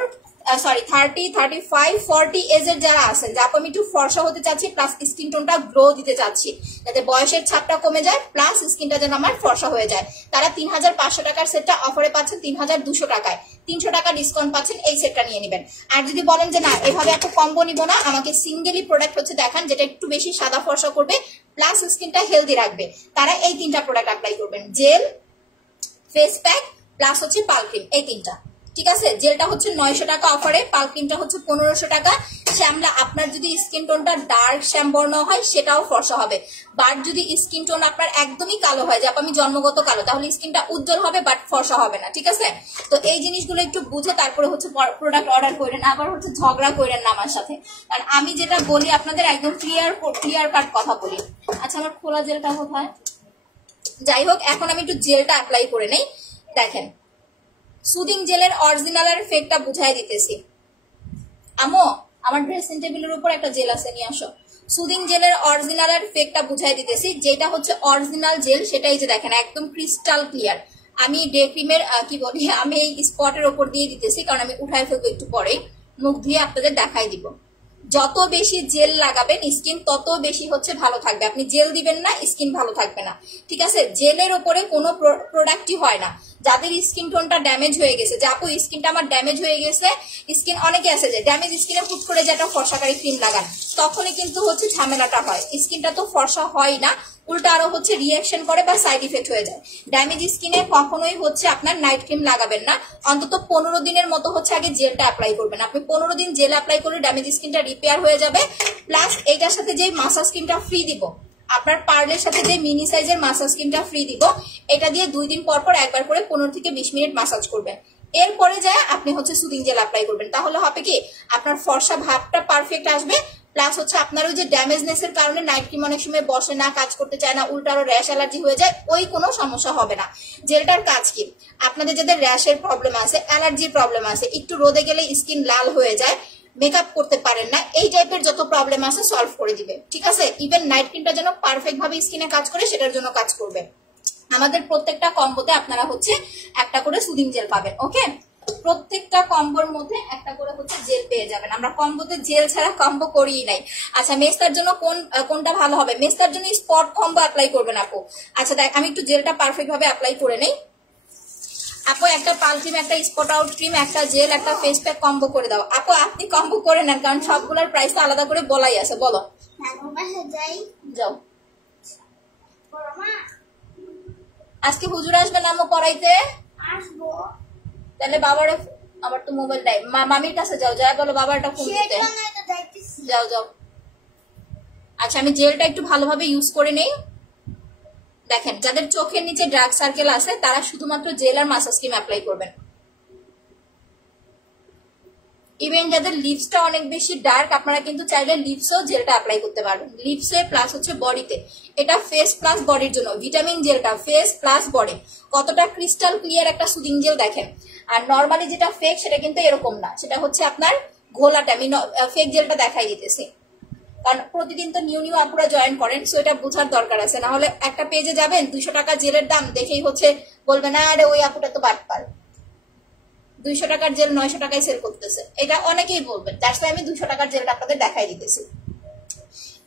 40 এজের যারা আছেন, যা আমি একটু ফর্সা হতে চাচ্ছি প্লাস স্কিন টোনটা গ্লো দিতে চাচ্ছি, যাতে বয়সের ছাপটা কমে যায় প্লাস স্কিনটা যেন আমার ফর্সা হয়ে যায়, তারা 3500 টাকার সেটটা অফারে পাচ্ছেন 3200 টাকায়, 300 টাকা ডিসকাউন্ট পাচ্ছেন, এই সেটটা নিয়ে নেবেন। আর যদি বলেন যে না এভাবে একটা কম্বো নিব না, আমাকে সিঙ্গেলি প্রোডাক্ট হচ্ছে দেখান যেটা একটু বেশি সাদা ফর্সা করবে প্লাস স্কিনটা হেলদি রাখবে, তারা এই 3টা প্রোডাক্ট অ্যাপ্লাই করবেন, জেল, ফেস প্যাক প্লাস হচ্ছে পাল ক্রিম, এই 3টা। ঠিক আছে, জেলটা হচ্ছে 900 টাকা অফারে, পাল ক্রিমটা হচ্ছে 1500 টাকা। শ্যামলা, আপনার যদি স্কিন টোনটা ডার্ক শ্যাম বর্ণ হয় সেটাও ফর্সা হবে, বাট যদি স্কিন টোন আপনার একদমই কালো হয়, যে আমি জন্মগত কালো, তাহলে স্কিনটা উজ্জ্বল হবে বাট ফর্সা হবে না। ঠিক আছে, তো এই জিনিসগুলো একটু বুঝে তারপরে হচ্ছে প্রোডাক্ট অর্ডার করেন, আবার হচ্ছে ঝগড়া করেন না আমার সাথে, কারণ আমি যেটা বলি আপনাদের একদম ক্লিয়ার কাট কথা বলি। আচ্ছা, আমার খোলা জেলটা কোথায়? যাই হোক, এখন আমি একটু জেলটা অ্যাপ্লাই করে নেই। দেখেন, সুদিং জেলের অরিজিনাল আর ফেকটা বুঝাই দিতেছি। আমো, আমার ড্রেসিং টেবিলের উপর একটা জেল আছে, নিয়ে আসো। সুদিং জেলের অরিজিনাল আর ফেকটা বুঝাই দিতেছি। যেটা হচ্ছে অরিজিনাল জেল সেটা এই যে দেখেন একদম ক্রিস্টাল ক্লিয়ার। আমি ডে ক্রিমের কি বলি, আমি এই স্পটের ওপর দিয়ে দিতেছি, কারণ আমি উঠাই ফেলবো একটু পরে, মুখ ধুয়ে আপনাদের দেখাই দিব। যত বেশি জেল লাগাবেন স্কিন তত বেশি হচ্ছে ভালো থাকবে, আপনি জেল দিবেন না স্কিন ভালো থাকবে না। ঠিক আছে, জেলের ওপরে কোনো প্রোডাক্টই হয় না। যাদের স্কিন টোনটা ড্যামেজ হয়ে গেছে, যে আপু স্কিনটা আমার ড্যামেজ হয়ে গেছে, স্কিন অনেকে আছে যে ড্যামেজ স্কিনে হুট করে যে একটা ফর্সাকারী ক্রিম লাগান, তখনই কিন্তু হচ্ছে ঝামেলাটা হয়, স্কিনটা তো ফর্সা হয় না, উল্টা আরো হচ্ছে রিয়াকশন করে বা সাইড ইফেক্ট হয়ে যায়। ড্যামেজ স্কিনে কখনোই হচ্ছে আপনার নাইট ক্রিম লাগাবেন না, অন্তত 15 দিনের মতো হচ্ছে আগে জেলটা অ্যাপ্লাই করবেন। আপনি 15 দিন জেল অ্যাপ্লাই করলে ড্যামেজ স্কিনটা রিপেয়ার হয়ে যাবে, প্লাস এইটার সাথে যে মাসাজ ক্রিমটা ফ্রি দিব, আপনার পার্লের সাথে যে মিনি সাইজের মাসাজ ক্রিমটা ফ্রি দিব, এটা দিয়ে 2 দিন পর পর একবার করে 15 থেকে 20 মিনিট মাসাজ করবেন। এরপরে যায় আপনি হচ্ছে সুদিং জেল অ্যাপ্লাই করবেন, তাহলে হবে কি আপনার ফর্সা ভাবটা পারফেক্ট আসবে, প্লাস হচ্ছে আপনার ওই যে ড্যামেজনেস এর কারণে নাইট ক্রিম অনেক সময় বসে না, কাজ করতে চায় না, উল্টা আরো র্যাশ অ্যালার্জি হয়ে যায়, ওই কোনো সমস্যা হবে না। জেলটার কাজ কি, আপনাদের যাদের র্যাশের প্রবলেম আছে, অ্যালার্জির প্রবলেম আছে, একটু রোদে গেলে স্কিন লাল হয়ে যায়, মেকআপ করতে পারেন না, এই টাইপের যত প্রবলেম আছে সলভ করে দিবে। ঠিক আছে, ইভেন নাইট ক্রিমটা যেন পারফেক্ট ভাবে স্কিনে কাজ করে সেটার জন্য কাজ করবে। আমাদের প্রত্যেকটা কম্বোতে আপনারা হচ্ছে একটা করে সুদিং জেল পাবেন। ওকে, প্রত্যেকটা কম্বোর মধ্যে একটা করে হচ্ছে জেল পেয়ে যাবেন, আমরা কম্বোতে জেল ছাড়া কম্বো করিই নাই। আচ্ছা, মেস্তার জন্য কোনটা ভালো হবে? মেস্তার জন্য স্পট কম্বো অ্যাপ্লাই করবেন আপু। আচ্ছা দেখ, আমি একটু জেলটা পারফেক্ট ভাবে অ্যাপ্লাই করে নেই। আপু একটা পাল ক্রিম, একটা স্পট আউট ক্রিম, একটা জেল, একটা ফেস প্যাক কম্বো করে দাও। আপু আপনি কম্বো করে নেন, কারণ সবগুলোর প্রাইস তো আলাদা করে বলাই আছে। বলো, যাও। আজকে হুজুর আসবে না পড়াইতে? আসবো। তাহলে বাবার আবার তো মোবাইল নাই, মামির কাছে যাও, যা বলো বাবারটা ফোন দিতে। যাও যাও। আচ্ছা, আমি জেলটা একটু ভালোভাবে ইউজ করে নেই। দেখেন, যাদের চোখের নিচে ডার্ক সার্কেল আছে তারা শুধুমাত্র জেল আর মাসাজ ক্রিম অ্যাপ্লাই করবেন। ইভেন যাদের লিপসটা অনেক বেশি ডার্ক, আপনারা কিন্তু চাইলে লিপসও জেলটা অ্যাপ্লাই করতে পারবেন, লিপসে প্লাস হচ্ছে বডিতে। এটা ফেস প্লাস বডির জন্য ভিটামিন জেলটা, ফেস প্লাস বডি। কতটা ক্রিস্টাল ক্লিয়ার একটা সুদিং জেল দেখেন। আর নর্মালি যেটা ফেক সেটা কিন্তু এরকম না, সেটা হচ্ছে আপনার ঘোলাটা। আমি ফেক জেলটা দেখাই দিতেছি, কারণ প্রতিদিন তো নিউ আপুরা জয়েন করেন, সো এটা বোঝার দরকার আছে। না হলে একটা পেজে যাবেন 200 টাকা জেলের দাম দেখেই হচ্ছে বলবে না আরে ওই আপুটা তো বাটপার, 200 টাকার জেল 900 টাকায় সেল করতেছে, এটা অনেকেই বলবেন। দ্যাটস ওয়াই আমি 200 টাকার জেলটা আপনাদের দেখাই দিতেছি।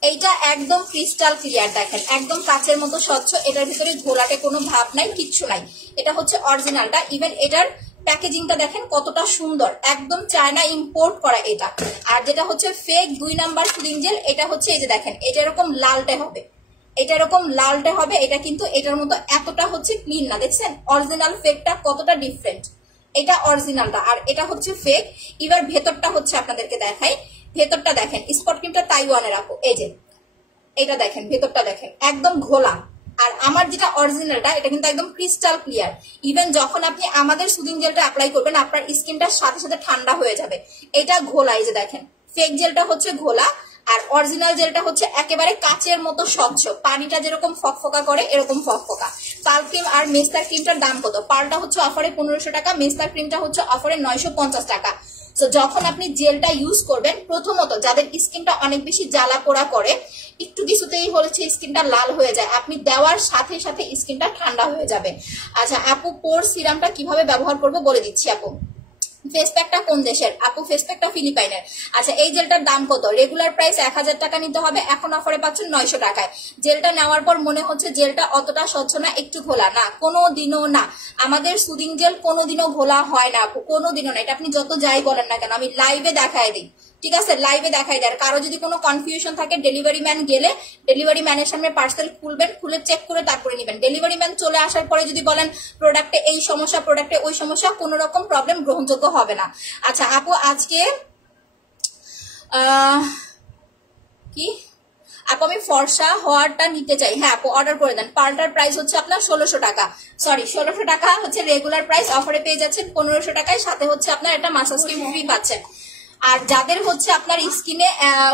এইটা একদম ক্রিস্টাল ক্লিয়ার, দেখেন একদম কাচের মতো স্বচ্ছ, এটার ভিতরে ঘোলাটে কোনো ভাব নাই, কিচ্ছু নাই। এটা হচ্ছে অরিজিনালটা। ইভেন এটার প্যাকেজিংটা দেখেন কতটা সুন্দর, একদম চায়না ইম্পোর্ট করা এটা। আর যেটা হচ্ছে ফেক 2 নাম্বার সুদিং জেল, এটা হচ্ছে এই যে দেখেন, এটা এরকম লালটে হবে, এটা এরকম লালটে হবে, এটা কিন্তু এটার মতো এতটা হচ্ছে ক্লিন না। দেখছেন অরিজিনাল ফেকটা কতটা ডিফারেন্ট, এটা অরিজিনালটা আর এটা হচ্ছে ফেক। এবার ভেতরটা হচ্ছে আপনাদেরকে দেখাই, ভেতরটা দেখেন স্পট ক্রিমটা তাইওয়ানের আপু, এই যে এটা দেখেন ভেতরটা দেখেন একদম ঘোলা। আর আমার যেটা অরিজিনালটা এটা কিন্তু একদম ক্রিস্টাল ক্লিয়ার। ইভেন যখন আপনি আমাদের সুদিং জেলটা অ্যাপ্লাই করবেন আপনার স্কিনটার সাথে সাথে ঠান্ডা হয়ে যাবে। এটা ঘোলা, এই যে দেখেন ফেক জেলটা হচ্ছে ঘোলা আর অরিজিনাল জেলটা হচ্ছে একেবারে কাচের মতো স্বচ্ছ, পানিটা যেরকম ফকফকা করে এরকম ফকফকা। পার্ল ক্রিম আর মেস্তার ক্রিমটার দাম কত? পার্লটা হচ্ছে অফারে 1500 টাকা, মেস্তার ক্রিমটা হচ্ছে অফারে 950 টাকা। তো যখন আপনি জেলটা ইউজ করবেন, প্রথমত যাদের স্কিনটা অনেক বেশি জ্বালা পোড়া করে, একটু কিছুতেই হচ্ছে স্কিনটা লাল হয়ে যায়, আপনি দেওয়ার সাথে সাথে স্কিনটা ঠান্ডা হয়ে যাবে। আচ্ছা আপু পোর সিরামটা কিভাবে ব্যবহার করব বলে দিচ্ছি আপু। ফেস প্যাকটা কোন দেশের? আপু ফেস প্যাকটা ফিলিপাইনের। আচ্ছা এই জেলটার দাম কত? রেগুলার প্রাইস 1000 টাকা নিতে হবে, এখন অফারে পাচ্ছেন 900 টাকায়। জেলটা নেওয়ার পর মনে হচ্ছে জেলটা অতটা স্বচ্ছ না, একটু ঘোলা না? কোনোদিনও না, আমাদের সুদিং জেল কোনোদিনও ঘোলা হয় না আপু, কোনোদিনও না। এটা আপনি যত যাই বলেন না কেন, আমি লাইভে দেখায় দিই, ঠিক আছে? লাইভে দেখাই দেয়। কারো যদি কোনো কনফিউশন থাকে ডেলিভারি ম্যান গেলে ডেলিভারি ম্যানের সামনে পার্সেল খুলবেন, খুলে চেক করে তারপরে নেবেন। ডেলিভারি ম্যান চলে আসার পরে যদি বলেন প্রোডাক্টে এই সমস্যা, প্রোডাক্টে ওই সমস্যা, কোনো রকম প্রবলেম গ্রহণযোগ্য হবে না। আচ্ছা আপু আজকে কি আপু আমি ফর্সা হওয়ারটা নিতে চাই, হ্যাঁ আপু অর্ডার করে দেন। পার্লটার প্রাইস হচ্ছে আপনার 1600 টাকা, সরি 1600 টাকা হচ্ছে রেগুলার প্রাইস, অফারে পেয়ে যাচ্ছেন 1500 টাকায়, সাথে হচ্ছে আপনার একটা মাসাজ ক্রিম ফ্রি পাচ্ছেন। আর যাদের হচ্ছে আপনার স্কিনে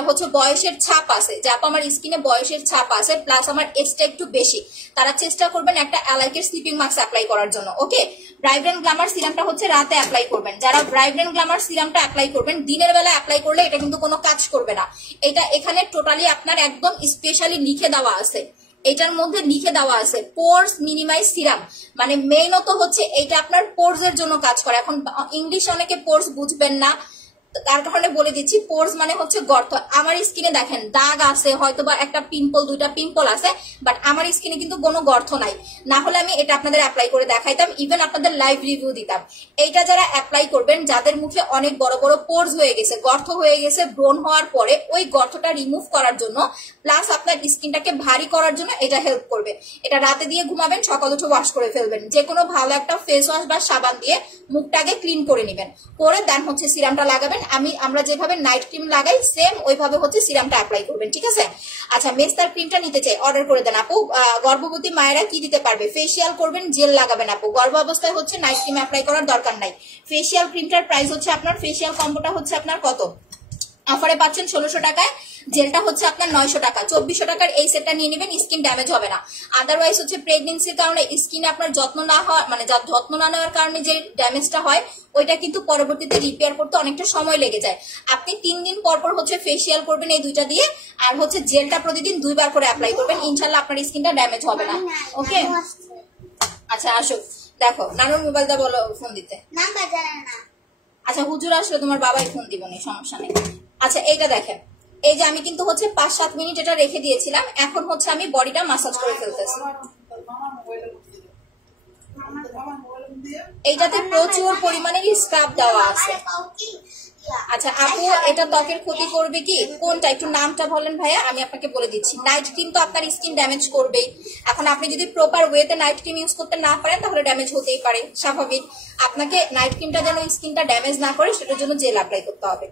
হচ্ছে বয়সের ছাপ আছে, যা আমার স্কিনে বয়সের ছাপ আছে প্লাস আমার এজটা একটু বেশি, তারা চেষ্টা করবেন একটা অ্যালাইকের স্লিপিং মাস্ক অ্যাপ্লাই করার জন্য। ওকে, ব্রাইব্রেন্ট গ্ল্যামার সিরামটা হচ্ছে রাতে অ্যাপ্লাই করবেন। যারা ব্রাইব্রেন্ট গ্ল্যামার সিরামটা অ্যাপ্লাই করবেন দিনের বেলা অ্যাপ্লাই করলে এটা কিন্তু কোনো কাজ করবে না। এটা এখানে টোটালি আপনার একদম স্পেশালি লিখে দেওয়া আছে, এটার মধ্যে লিখে দেওয়া আছে পোরস মিনিমাইজ সিরাম, মানে মেইনত হচ্ছে এইটা আপনার পোরস এর জন্য কাজ করে। এখন ইংলিশ অনেকে পোরস বুঝবেন না, তার কারণে বলে দিচ্ছি পোরস মানে হচ্ছে গর্ত। আমার স্কিনে দেখেন দাগ আছে, হয়তো বা একটা পিম্পল, দুইটা পিম্পল আছে, বাট আমার স্কিনে কিন্তু কোনো গর্ত নাই। না হলে আমি এটা আপনাদের অ্যাপ্লাই করে দেখাইতাম, ইভেন আপনাদের লাইভ রিভিউ দিতাম। এইটা যারা অ্যাপ্লাই করবেন, যাদের মুখে অনেক বড় বড় পোরস হয়ে গেছে, গর্ত হয়ে গেছে, ব্রণ হওয়ার পরে ওই গর্তটা রিমুভ করার জন্য প্লাস আপনার স্কিনটাকে ভারী করার জন্য এটা হেল্প করবে। এটা রাতে দিয়ে ঘুমাবেন, সকাল উঠে ওয়াশ করে ফেলবেন, যে কোনো ভালো একটা ফেস ওয়াশ বা সাবান দিয়ে মুখটাকে ক্লিন করে নেবেন, করে দেন হচ্ছে সিরামটা লাগাবেন। আমরা যেভাবে নাইট ক্রিম লাগাই সেম ওইভাবে হচ্ছে সিরামটা অ্যাপ্লাই করবেন, ঠিক আছে? আচ্ছা মেস্তার ক্রিমটা নিতে চাই, অর্ডার করে দেন আপু। গর্ভবতী মায়েরা কি দিতে পারবে? ফেসিয়াল করবেন, জেল লাগাবেন আপু। গর্ভ অবস্থায় হচ্ছে নাইট ক্রিম অ্যাপ্লাই করার দরকার নাই। ফেসিয়াল ক্রিমটার প্রাইস হচ্ছে আপনার, ফেসিয়াল কম্বোটা হচ্ছে আপনার কত? অফারে পাচ্ছেন 1600 টাকায়, জেলটা হচ্ছে আপনার 900 টাকা। 2400 টাকার এই সেটটা নিয়ে নেবেন, স্কিন ড্যামেজ হবে না। আদারওয়াইজ হচ্ছে প্রেগনেন্সির কারণে স্কিনে আপনার যত্ন না হওয়া, মানে যত্ন না নেওয়ার কারণে যে ড্যামেজটা হয় ওইটা কিন্তু পরবর্তীতে রিপেয়ার করতে অনেকটা সময় লেগে যায়। আপনি 3 দিন পর পর হচ্ছে ফেসিয়াল করবেন এই দুইটা দিয়ে, আর হচ্ছে জেলটা প্রতিদিন 2 বার করে অ্যাপ্লাই করবেন, ইনশাল্লাহ আপনার স্কিনটা ড্যামেজ হবে না। ওকে আচ্ছা আসো দেখো, নানুর মোবাইলটা বলো ফোন দিতে। আচ্ছা হুজুর আসলে তোমার বাবাই ফোন দিব না, সমস্যা নেই। আচ্ছা এইটা দেখেন, এই যে আমি কিন্তু হচ্ছে 5-7 মিনিট এটা রেখে দিয়েছিলাম, এখন হচ্ছে আমি বডিটা মাসাজ করে ফেলতেছি। এইটাতে প্রচুর পরিমাণে স্ক্রাব দেওয়া আছে। আচ্ছা আপু এটা ত্বকের ক্ষতি করবে কি? কোনটা একটু নামটা বলেন ভাইয়া, আমি আপনাকে বলে দিচ্ছি। নাইট ক্রিম তো আপনার স্কিন ড্যামেজ করবেই। এখন আপনি যদি প্রপার ওয়েতে নাইট ক্রিম ইউজ করতে না পারেন তাহলে ড্যামেজ হতেই পারে, স্বাভাবিক। আপনাকে নাইট ক্রিমটা যেন স্কিনটা ড্যামেজ না করে সেটার জন্য জেল অ্যাপ্লাই করতে হবে।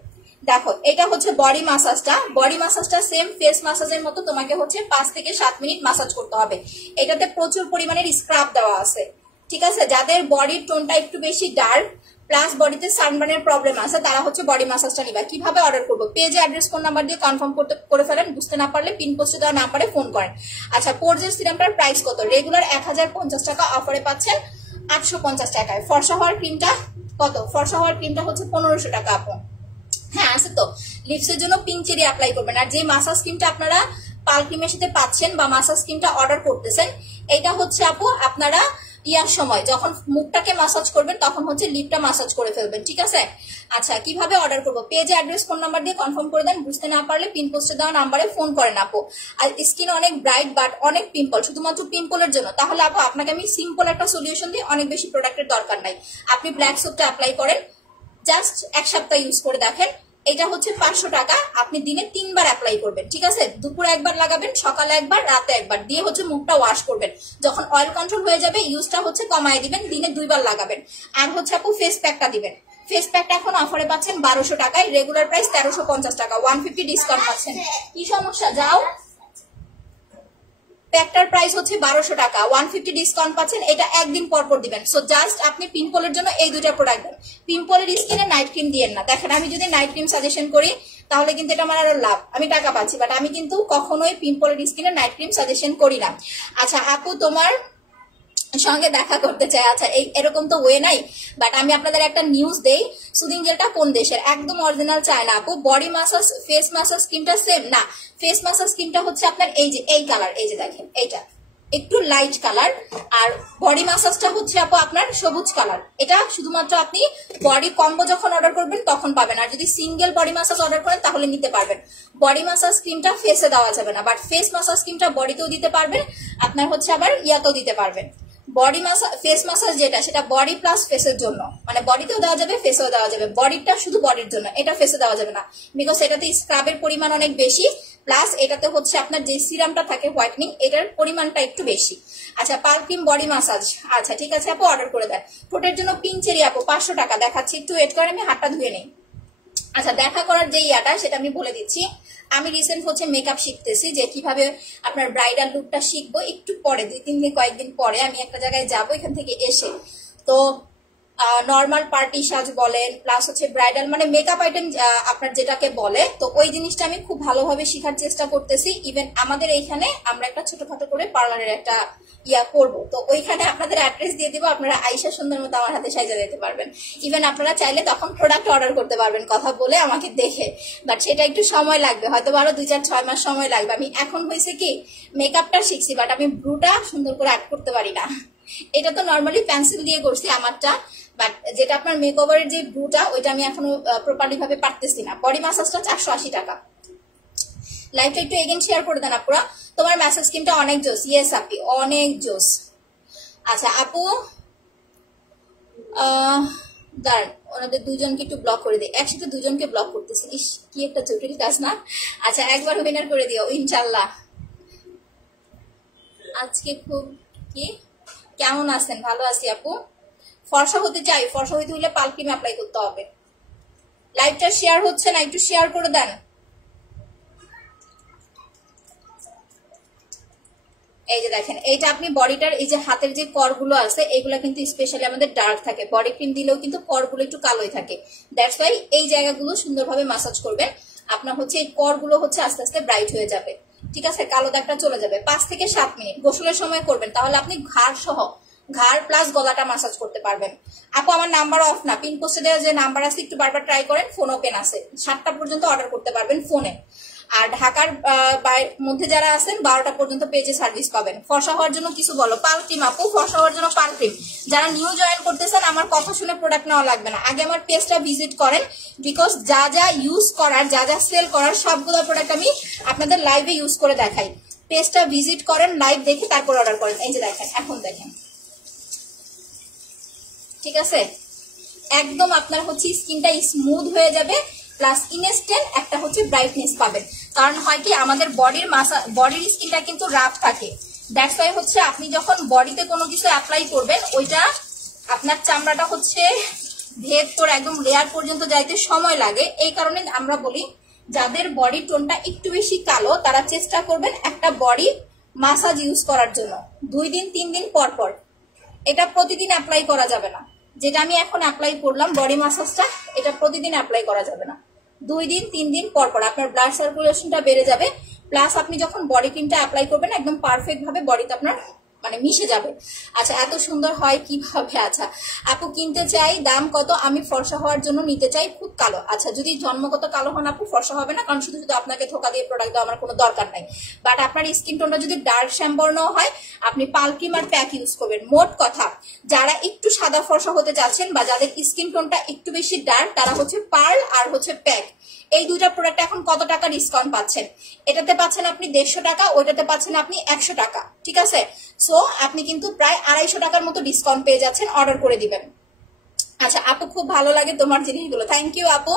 দেখো এটা হচ্ছে বডি মাসাজটা। বডি মাসাজটা সেম ফেস মাসাজের মতো, তোমাকে হচ্ছে 5 থেকে 7 মিনিট মাসাজ করতে হবে। এটাতে প্রচুর পরিমাণের স্ক্রাব দেওয়া আছে, ঠিক আছে? যাদের বডির টোনটা একটু বেশি ডার্ক প্লাস বডিতে সানবার্নের প্রবলেম আছে তারা হচ্ছে বডি মাসাজটা নিবা। কিভাবে অর্ডার করবো? পেজে অ্যাড্রেস ফোন নাম্বার দিয়ে কনফার্ম করে ফেলেন, বুঝতে না পারলে পিন পোস্টে দেওয়া না পারে ফোন করেন। আচ্ছা পোরজের সিরামটার প্রাইস কত? রেগুলার 1050 টাকা, অফারে পাচ্ছেন 850 টাকায়। ফর্সা হওয়ার ক্রিমটা কত? ফর্সা হওয়ার ক্রিমটা হচ্ছে 1500 টাকা আপু। হ্যাঁ আছে তো। লিপসের জন্য পিঙ্ক চেরি অ্যাপ্লাই করবেন। আর যে মাসাজ ক্রিমটা আপনারা পাল ক্রিমের সাথে পাচ্ছেন বা মাসাজ ক্রিমটা অর্ডার করতেছেন, এটা হচ্ছে আপু আপনারা ইয়ার সময় যখন মুখটাকে মাসাজ করবেন তখন হচ্ছে লিপটা মাসাজ করে ফেলবেন, ঠিক আছে? আচ্ছা কিভাবে অর্ডার করবো? পেজে অ্যাড্রেস ফোন নাম্বার দিয়ে কনফার্ম করে দেন, বুঝতে না পারলে পিন পোস্টে দেওয়া নাম্বারে ফোন করেন আপু। আর স্কিন অনেক ব্রাইট বাট অনেক পিম্পল, শুধুমাত্র পিম্পলের জন্য, তাহলে আপু আপনাকে আমি সিম্পল একটা সলিউশন দিই, অনেক বেশি প্রোডাক্টের দরকার নাই। আপনি ব্ল্যাক সোপটা অ্যাপ্লাই করেন, জাস্ট 1 সপ্তাহ ইউজ করে দেখেন, এটা হচ্ছে 500 টাকা। আপনি দিনে 3 বার অ্যাপ্লাই করবেন, ঠিক আছে? দুপুরে একবার লাগাবেন, সকালে একবার, রাতে একবার, দিয়ে হচ্ছে মুখটা ওয়াশ করবেন। যখন অয়েল কন্ট্রোল হয়ে যাবে ইউজটা হচ্ছে কমায় দিবেন, দিনে 2 বার লাগাবেন। আর হচ্ছে আপু ফেস প্যাকটা দিবেন। ফেস প্যাকটা এখন অফারে পাচ্ছেন 1200 টাকায়, রেগুলার প্রাইস 1350 টাকা, 150 ডিসকাউন্ট পাচ্ছেন। কি সমস্যা? যাও, প্যাকটার প্রাইস হচ্ছে 1200 টাকা, 150 ডিসকাউন্ট পাচ্ছেন। এটা একদিন পর পর দিবেন। সো জাস্ট আপনি পিম্পলের জন্য এই দুইটা প্রোডাক্ট দেন। পিম্পলের স্কিনে নাইট ক্রিম দিয়েন না। দেখেন আমি যদি নাইট ক্রিম সাজেশন করি তাহলে কিন্তু এটা আমার আরো লাভ, আমি টাকা পাচ্ছি, বাট আমি কিন্তু কখনোই পিম্পলের স্কিনে নাইট ক্রিম সাজেশন করি না। আচ্ছা আপু তোমার সঙ্গে দেখা করতে চাই। আচ্ছা এরকম তো ওয়ে নাই, বাট আমি আপনাদের একটা নিউজ দেই। সুদিং জেলটা কোন দেশের? একদম অরিজিনাল চায়না আপু। বডি মাসাজ, ফেস মাসাজ স্কিনটা সেম না। ফেস মাসাজ স্কিনটা হচ্ছে আপনার এই যে এই কালার, এই যে দেখেন এইটা একটু লাইট কালার, আর বডি মাসাজটা হচ্ছে আপু আপনার সবুজ কালার। এটা শুধুমাত্র আপনি বডি কম্বো যখন অর্ডার করবেন তখন পাবেন, আর যদি সিঙ্গেল বডি মাসাজ অর্ডার করেন তাহলে নিতে পারবেন। বডি মাসাজ ক্রিমটা ফেসে দেওয়া যাবে না, বাট ফেস মাসাজ ক্রিমটা বডিতেও দিতে পারবেন, আপনার হচ্ছে আবার ইয়াতেও দিতে পারবেন। বডি মাসাজ, ফেস মাসাজ যেটা সেটা বডি প্লাস ফেসের জন্য, মানে বডিতেও দেওয়া যাবে, ফেসেও দেওয়া যাবে। বডিটা শুধু বডির জন্য, এটা ফেসে দেওয়া যাবে না, বিকজ এটাতে স্ক্রাবের পরিমাণ অনেক বেশি, প্লাস এটাতে হচ্ছে আপনার যে সিরামটা থাকে হোয়াইটনিং, এটার পরিমাণটা একটু বেশি। আচ্ছা পাল ক্রিম বডি মাসাজ, আচ্ছা ঠিক আছে আপু অর্ডার করে দেন। ঠোঁটের জন্য পিঙ্ক চেরি আপু 500 টাকা, দেখাচ্ছি, একটু ওয়েট করে আমি হাতটা ধুয়ে নেই। আচ্ছা দেখা করার যে ইয়াটা সেটা আমি বলে দিচ্ছি। আমি রিসেন্ট হচ্ছে মেকআপ শিখতেছি, যে কিভাবে আপনার ব্রাইডাল লুকটা শিখবো একটু পরে, 2-3 দিন কয়েকদিন পরে আমি একটা জায়গায় যাবো এখান থেকে এসে। তো নর্মাল পার্টি সাজ বলেন, প্লাস হচ্ছে ব্রাইডাল, মানে মেকআপ আইটেম আপনার যেটাকে বলে, তো ওই জিনিসটা আমি খুব ভালোভাবে শেখার চেষ্টা করতেছি। ইভেন আমাদের এইখানে আমরা একটা ছোটখাটো করে পার্লারের একটা ইয়া করবো, তো ওইখানে আপনাদের অ্যাড্রেস দিয়ে দিব, আপনারা আইসা সুন্দর মতো আমার হাতে সাইজা দিতে পারবেন। ইভেন আপনারা চাইলে তখন প্রোডাক্ট অর্ডার করতে পারবেন কথা বলে আমাকে দেখে, বাট সেটা একটু সময় লাগবে, হয়তো আরো 2-4-6 মাস সময় লাগবে। আমি এখন হয়েছে কি মেকআপটা শিখছি, বাট আমি ব্রুটা সুন্দর করে অ্যাড করতে পারি না। এটা তো নর্মালি পেন্সিল দিয়ে করছি আমারটা, বাট যেটা আপনার মেকওভারের যে ব্রুটা ওইটা আমি এখনো প্রপারলি ভাবে পারতেছি না। বডি মাসাজটা 480 টাকা। লাইভটা একটু এগেন শেয়ার করে দেন আপুরা। তোমার ম্যাসেজ স্কিনটা অনেক জোস। ইয়েস আপি অনেক জোস। আচ্ছা আপু দাঁড়ান, ওনাদের দুজনকে একটু ব্লক করে দিই, একসাথে দুজনকে ব্লক করতেছি, ইস কি একটা জটিল কাজ না। আচ্ছা একবার উইনার করে দিও ইনশাল্লাহ। আজকে খুব কি কেমন আছেন? ভালো আছি আপু। ফর্সা হতে চাই, ফর্সা হইতে হলে পাল ক্রিম অ্যাপ্লাই করতে হবে। লাইভটা শেয়ার হচ্ছে না, একটু শেয়ার করে দেন। এই যে দেখেন এইটা আপনি বডিটার এই যে হাতের যে করগুলো আছে এগুলো কিন্তু স্পেশালি আমাদের ডার্ক থাকে, বডি ক্রিম দিলেও কিন্তু করগুলো একটু কালোই থাকে। দ্যাটস ওয়াই এই জায়গাগুলো সুন্দরভাবে মাসাজ করবেন, আপনার হচ্ছে এই করগুলো হচ্ছে আস্তে আস্তে ব্রাইট হয়ে যাবে, ঠিক আছে? কালো দাগটা চলে যাবে। 5 থেকে 7 মিনিট গোসলের সময় করবেন, তাহলে আপনি ঘাড় সহ, ঘাড় প্লাস গলাটা মাসাজ করতে পারবেন। আপু আমার নাম্বার অফ না, পিন পোস্টে দেওয়া যে নাম্বার আছে একটু বারবার ট্রাই করেন, ফোন ওপেন আছে, 7টা পর্যন্ত অর্ডার করতে পারবেন ফোনে। আর ঢাকার মধ্যে যারা আছেন 12টা পর্যন্ত পেজে সার্ভিস পাবেন। ফর্সা হওয়ার জন্য কিছু বলো। পাল ক্রিম আপু, ফর্সা হওয়ার জন্য পাল ক্রিম। যারা নিউ জয়েন করতেছেন আমার কথা শুনে প্রোডাক্ট নেওয়া লাগবে না, আগে আমার পেজটা ভিজিট করেন, বিকজ যা যা ইউজ করার, যা যা সেল করার সবগুলো প্রোডাক্ট আমি আপনাদের লাইভে ইউজ করে দেখাই। পেজটা ভিজিট করেন, লাইভ দেখে তারপর অর্ডার করেন। এই যে দেখেন, এখন দেখেন, ঠিক আছে? একদম আপনার হচ্ছে স্কিনটা স্মুথ হয়ে যাবে, প্লাস ইনস্ট্যান্ট একটা হচ্ছে ব্রাইটনেস পাবেন। কারণ হয় কি আমাদের বডির স্কিনটা কিন্তু রাফ থাকে, দ্যাটস ওয়াই হচ্ছে আপনি যখন বডিতে কোনো কিছু অ্যাপ্লাই করবেন ওইটা আপনার চামড়াটা হচ্ছে ভেদ করে একদম লেয়ার পর্যন্ত যাইতে সময় লাগে। এই কারণে আমরা বলি যাদের বডি টোনটা একটু বেশি কালো তারা চেষ্টা করবেন একটা বডি মাসাজ ইউজ করার জন্য 2 দিন 3 দিন পর পর। এটা প্রতিদিন অ্যাপ্লাই করা যাবে না, যেটা আমি এখন অ্যাপ্লাই করলাম বডি মাসাজটা, এটা প্রতিদিন অ্যাপ্লাই করা যাবে না, 2 দিন 3 দিন পর পর আপনার ব্লাড সার্কুলেশনটা বেড়ে যাবে, প্লাস আপনি যখন বডি ক্রিমটা অ্যাপ্লাই করবেন একদম পারফেক্ট ভাবে বডিতে আপনার মানে মিশে যাবে। আচ্ছা এত সুন্দর হয় কিভাবে? আচ্ছা আপু কিনতে চাই, দাম কত? আমি ফর্সা হওয়ার জন্য নিতে চাই, খুব কালো। আচ্ছা যদি জন্মগত কালো হন আপু ফর্সা হবে না, কারণ শুধু শুধু আপনাকে ধোকা দিয়ে প্রোডাক্ট দেওয়া আমার কোনো দরকার নাই। বাট আপনার স্কিন টোনটা যদি ডার্ক শ্যামবর্ণ হয় আপনি পাল ক্রিম আর প্যাক ইউজ করবেন। মোট কথা যারা একটু সাদা ফর্সা হতে চাচ্ছেন বা যাদের স্কিন টোনটা একটু বেশি ডার্ক তারা হচ্ছে পার্ল আর হচ্ছে প্যাক, এই দুইটা প্রোডাক্ট এখন কত টাকা ডিসকাউন্ট পাচ্ছেন? এটাতে পাচ্ছেন আপনি 150 টাকা, ওইটাতে পাচ্ছেন আপনি 100 টাকা, ঠিক আছে? সো আপনি কিন্তু প্রায় 250 টাকার মতো ডিসকাউন্ট পেয়ে যাচ্ছেন, অর্ডার করে দিবেন। আচ্ছা আপু, খুব ভালো লাগে তোমার জিনিসগুলো, থ্যাংক ইউ আপু।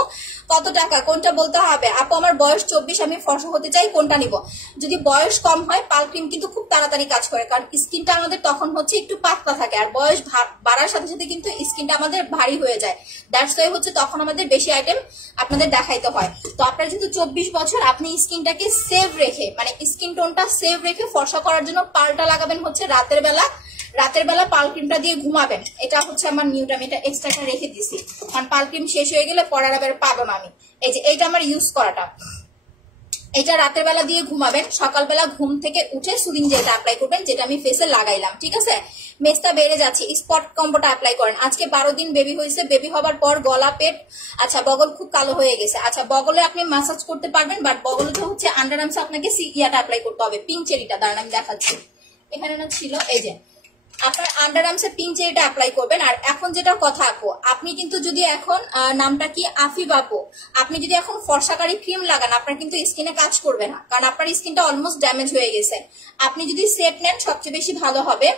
কত টাকা কোনটা বলতে হবে আপু? আমার বয়স 24, আমি ফর্সা হতে চাই, কোনটা নিব? যদি বয়স কম হয় পাল ক্রিম কিন্তু খুব তাড়াতাড়ি কাজ করে, কারণ স্কিনটা আমাদের তখন হচ্ছে একটু পাতলা থাকে, আর বয়স বাড়ার সাথে সাথে কিন্তু স্কিনটা আমাদের ভারী হয়ে যায়। দ্যাটস ওয়াই হচ্ছে তখন আমাদের বেশি আইটেম আপনাদের দেখাইতে হয়। তো আপনার যেহেতু 24 বছর, আপনি স্কিনটাকে সেভ রেখে, মানে স্কিন টোনটা সেভ রেখে ফর্সা করার জন্য পালটা লাগাবেন হচ্ছে রাতের বেলা। রাতের বেলা পাল ক্রিমটা দিয়ে ঘুমাবেন। এটা হচ্ছে আমার নিউটা, আমি এটা এক্সট্রা রেখে দিছি, কারণ পাল ক্রিম শেষ হয়ে গেলে পরের আবার পাবো না আমি। এই যে এইটা আমার ইউজ করাটা, এটা রাতের বেলা দিয়ে ঘুমাবেন। সকালবেলা ঘুম থেকে উঠে সুদিং জেলটা অ্যাপ্লাই করবেন, যেটা আমি ফেসে লাগাইলাম, ঠিক আছে? মেস্তা বেড়ে যাচ্ছে, স্পট কম্বোটা অ্যাপ্লাই করেন। আজকে 12 দিন বেবি হয়েছে, বেবি হবার পর গলা, পেট, আচ্ছা বগল খুব কালো হয়ে গেছে। আচ্ছা বগলে আপনি মাসাজ করতে পারবেন, বাট বগলে তো হচ্ছে আন্ডার আর্মসে আপনাকে ইয়াটা অ্যাপ্লাই করতে হবে, পিঙ্ক চেরিটা। দাঁড়ান আমি দেখাচ্ছি, এখানে না ছিল, এই যে আপনার আন্ডার আর্মসে পিঙ্ক চেরিটা অ্যাপ্লাই করবেন। আর এখন যেটা কথা আপু, আপনি কিন্তু যদি এখন নামটা কি আফিফ আপু, আপনি যদি এখন ফর্সাকারী ক্রিম লাগান, আপনার কিন্তু স্কিনে কাজ করবে না, কারণ আপনার স্কিনটা অলমোস্ট ড্যামেজ হয়ে গেছে। আপনি যদি সেট নেন সবচেয়ে বেশি ভালো হবে।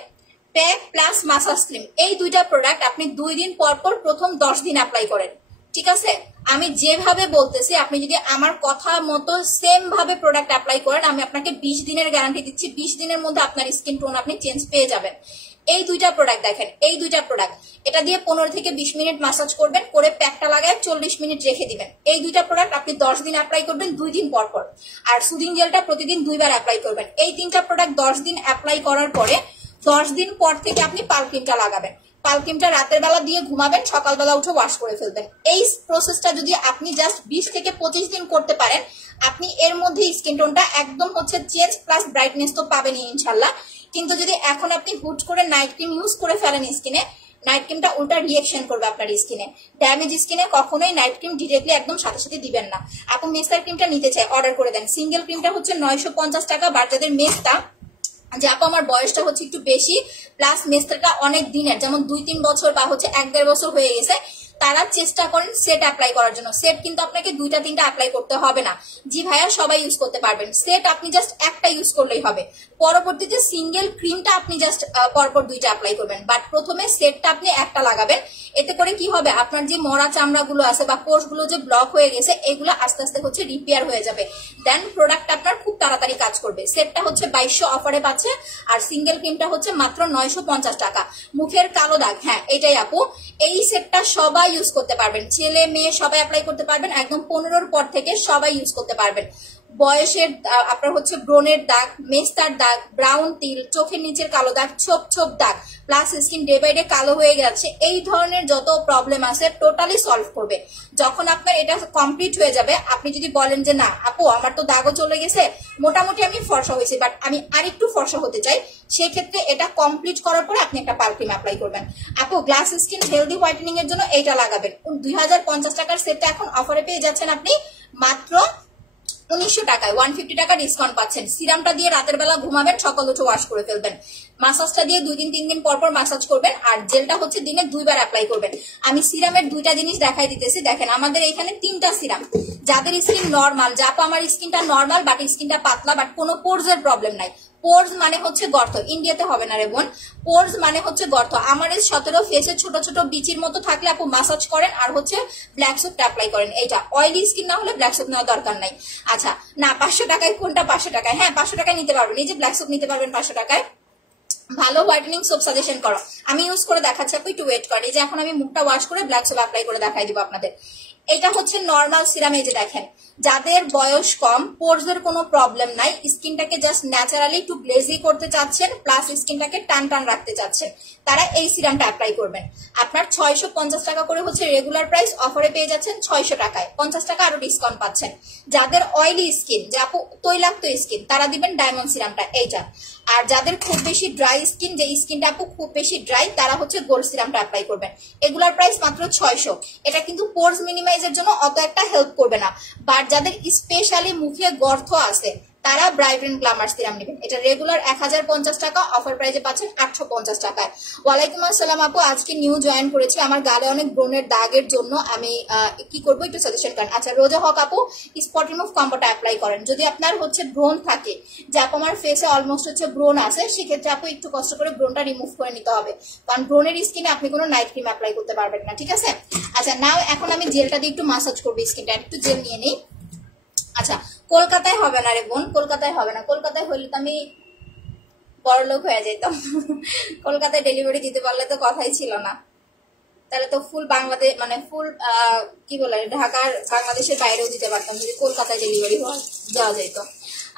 প্যাক প্লাস মাসাজ ক্রিম, এই দুইটা প্রোডাক্ট আপনি 2 দিন পর পর প্রথম 10 দিন অ্যাপ্লাই করেন, ঠিক আছে? আমি যেভাবে বলতেছি আপনি যদি আমার কথা মতো সেম ভাবে প্রোডাক্ট অ্যাপ্লাই করেন, আমি আপনাকে 20 দিনের গ্যারান্টি দিচ্ছি, 20 দিনের মধ্যে আপনার স্কিন টোন আপনি চেঞ্জ পেয়ে যাবেন। এই দুইটা প্রোডাক্ট দেখেন, এই দুইটা প্রোডাক্ট, এটা দিয়ে 15 থেকে 20 মিনিট মাসাজ করবেন, করে প্যাকটা লাগায় 40 মিনিট রেখে দিবেন। এই দুইটা প্রোডাক্ট আপনি 10 দিন অ্যাপ্লাই করবেন 2 দিন পর পর। আর সুদিং জেলটা প্রতিদিন 2 বার অ্যাপ্লাই করবেন। এই 3টা প্রোডাক্ট 10 দিন অ্যাপ্লাই করার পরে 10 দিন পর থেকে আপনি পাল ক্রিমটা লাগাবেন। পাল ক্রিমটা রাতের বেলা দিয়ে ঘুমাবেন, সকালবেলা উঠে ওয়াশ করে ফেলবেন। এই প্রসেসটা যদি আপনি জাস্ট 20 থেকে 25 দিন করতে পারেন, আপনি এর মধ্যে স্কিন টোনটা একদম হচ্ছে চেঞ্জ প্লাস ব্রাইটনেস তো পাবেনই ইনশাল্লাহ। কিন্তু যদি এখন আপনি হুট করে নাইট ক্রিম ইউজ করে ফেলেন স্কিনে, নাইট ক্রিমটা উল্টা রিয়েকশন করবে আপনার স্কিনে। ড্যামেজ স্কিনে কখনোই নাইট ক্রিম ডিরেক্টলি একদম সাথে সাথে দিবেন না। আপনি মেস্তার ক্রিমটা নিতে চাই, অর্ডার করে দেন। সিঙ্গেল ক্রিমটা হচ্ছে 950 টাকা, বাট যাদের মেস্তা, যে আপু আমার বয়সটা হচ্ছে একটু বেশি, প্লাস মেস্তাটা অনেক দিনের, যেমন 2-3 বছর বা হচ্ছে 1-1.5 বছর হয়ে গেছে, তারা চেষ্টা করেন সেট অ্যাপ্লাই করার জন্য। সেট কিন্তু আপনাকে 2-3টা অ্যাপ্লাই করতে হবে না। জি ভাইয়া, সবাই ইউজ করতে পারবেন। সেট আপনি জাস্ট একটা ইউজ করলেই হবে। পরবর্তীতে সিঙ্গেল ক্রিমটা আপনি জাস্ট পরপর 2টা অ্যাপ্লাই করবেন, বাট প্রথমে সেটটা আপনি একটা লাগাবেন। এতে করে কি হবে, আপনার যে মরা চামড়াগুলো আছে বা কোষগুলো যে ব্লক হয়ে গেছে, এগুলো আস্তে আস্তে হচ্ছে রিপেয়ার হয়ে যাবে। দেন প্রোডাক্ট আপনার খুব তাড়াতাড়ি কাজ করবে। সেটটা হচ্ছে 2200 অফারে পাচ্ছে, আর সিঙ্গেল ক্রিমটা হচ্ছে মাত্র 950 টাকা। মুখের কালো দাগ, হ্যাঁ এটাই আপু, এই সেটটা সবাই ইউজ করতে পারবেন, ছেলে মেয়ে সবাই অ্যাপ্লাই করতে পারবেন। একদম 15-র পর থেকে সবাই ইউজ করতে পারবেন। বয়সের আপনার হচ্ছে ব্রণের দাগ, মেস্তার দাগ, ব্রাউন তিল, চোখের নিচের কালো দাগ, ছোপ ছোপ দাগ, plus skin day by day কালো হয়ে যাচ্ছে, এই ধরনের যত প্রবলেম আছে টোটালি সলভ করবে। যখন আপনার এটা কমপ্লিট হয়ে যাবে, আপনি যদি বলেন যে না আপু আমার তো দাগও চলে গেছে, মোটামুটি আমি ফর্সা হয়েছি, বাট আমি আরেকটু ফর্সা হতে চাই, সেক্ষেত্রে এটা কমপ্লিট করার পরে আপনি একটা পাল ক্রিম অ্যাপ্লাই করবেন। আপু গ্লাস স্কিন হেলদি হোয়াইটেনিং এর জন্য এইটা লাগাবেন। 2050 টাকার সেটটা এখন অফারে পেয়ে যাচ্ছেন আপনি মাত্র 1900 টাকায়, 150 টাকা ডিসকাউন্ট পাচ্ছেন। সিরামটা দিয়ে রাতের বেলা ঘুমাবেন, সকাল উঠে ওয়াশ করে ফেলবেন। মাসাজটা দিয়ে 2-3 দিন পর পর মাসাজ করবেন, আর জেলটা হচ্ছে দিনে 2 বার অ্যাপ্লাই করবেন। আমি সিরামের 2টা জিনিস দেখাই দিতেছি, দেখেন আমাদের এখানে 3টা সিরাম। যাদের স্কিন নর্মাল, যা আমার স্কিনটা নর্মাল বাট স্কিনটা পাতলা, বাট কোনো পোরস এর প্রবলেম নাই। পোরস মানে হচ্ছে গর্ত, ইন্ডিয়াতে হবে না রে বোন, পোরস মানে হচ্ছে গর্ত। আমার 17 ফেসে ছোট ছোট বিচির মতো থাকলে আপু মাসাজ করেন, আর হচ্ছে ব্ল্যাক সোপ অ্যাপ্লাই করেন। এইটা অয়েলি স্কিন না হলে ব্ল্যাক সোপ নেওয়ার দরকার নাই। আচ্ছা না, 500 টাকায় কোনটা? 500 টাকায়, হ্যাঁ 500 টাকায় নিতে পারবেন। এই যে ব্ল্যাক সোপ নিতে পারবেন 500 টাকায়। ভালো হোয়াইটেনিং সোপ সাজেশন করো, আমি ইউজ করে দেখাচ্ছি, আপু একটু ওয়েট করেন। এই যে এখন আমি মুখটা ওয়াশ করে ব্ল্যাক সোপ অ্যাপ্লাই করে দেখাই দিব আপনাদের। এটা হচ্ছে নর্মাল সিরাম। এই যে দেখেন, যাদের বয়স কম, পোরস এর কোনো প্রবলেম নাই, স্কিনটাকে জাস্ট ন্যাচারালি একটু গ্লেজি করতে চাচ্ছেন, প্লাস স্কিনটাকে টান টান রাখতে চাচ্ছেন, তারা এই সিরামটা অ্যাপ্লাই করবেন। আপনার 650 টাকা করে হচ্ছে রেগুলার প্রাইস, অফারে পেয়ে যাচ্ছেন 600 টাকায়, 50 টাকা আরো ডিসকাউন্ট পাচ্ছেন। যাদের অয়েলি স্কিন, যে আপু তৈলাক্ত স্কিন, তারা দিবেন ডায়মন্ড সিরামটা এইটা। আর যাদের খুব বেশি ড্রাই স্কিন, যে স্কিনটা আপু খুব বেশি ড্রাই, তারা হচ্ছে গোল্ড সিরামটা অ্যাপ্লাই করবেন। এগুলার প্রাইস মাত্র 600। এটা কিন্তু পোরস মিনিমাইজের জন্য অত একটা হেল্প করবে না, বাট যাদের স্পেশালি মুখে গর্ত আছে, তারা ব্রাইট এন্ড গ্ল্যামার সিরাম নেবেন। এটা রেগুলার 1050 টাকা, অফার প্রাইসে পাচ্ছেন 850 টাকায়। ওয়ালাইকুম আসসালাম আপু, আজকে নিউ জয়েন করেছি, আমার গালে অনেক ব্রণের দাগের জন্য আমি কি করবো একটু সাজেশন করেন। আচ্ছা রোজা হক আপু, স্পট রিমুভ কম্বোটা অ্যাপ্লাই করেন। যদি আপনার হচ্ছে ব্রণ থাকে, যে আপু আমার ফেসে অলমোস্ট হচ্ছে ব্রণ আছে, সেক্ষেত্রে আপু একটু কষ্ট করে ব্রণটা রিমুভ করে নিতে হবে, কারণ ব্রণের স্কিনে আপনি কোনো নাইট ক্রিম অ্যাপ্লাই করতে পারবেন না, ঠিক আছে। আচ্ছা নাও এখন আমি জেলটা দিয়ে একটু মাসাজ করবো স্কিনটা, একটু জেল নিয়ে নিই। আচ্ছা কলকাতায় হবে না রে বোন, কলকাতায় হবে না, কলকাতায় হইলে তো আমি বড়লোক হয়ে যেতাম। কলকাতায় ডেলিভারি দিতে পারলে তো কথাই ছিল না, তাহলে তো ফুল বাংলাদেশ মানে ফুল কি বলে ঢাকার বাংলাদেশের বাইরেও দিতে পারতাম যদি কলকাতায় ডেলিভারি দেওয়া যেত।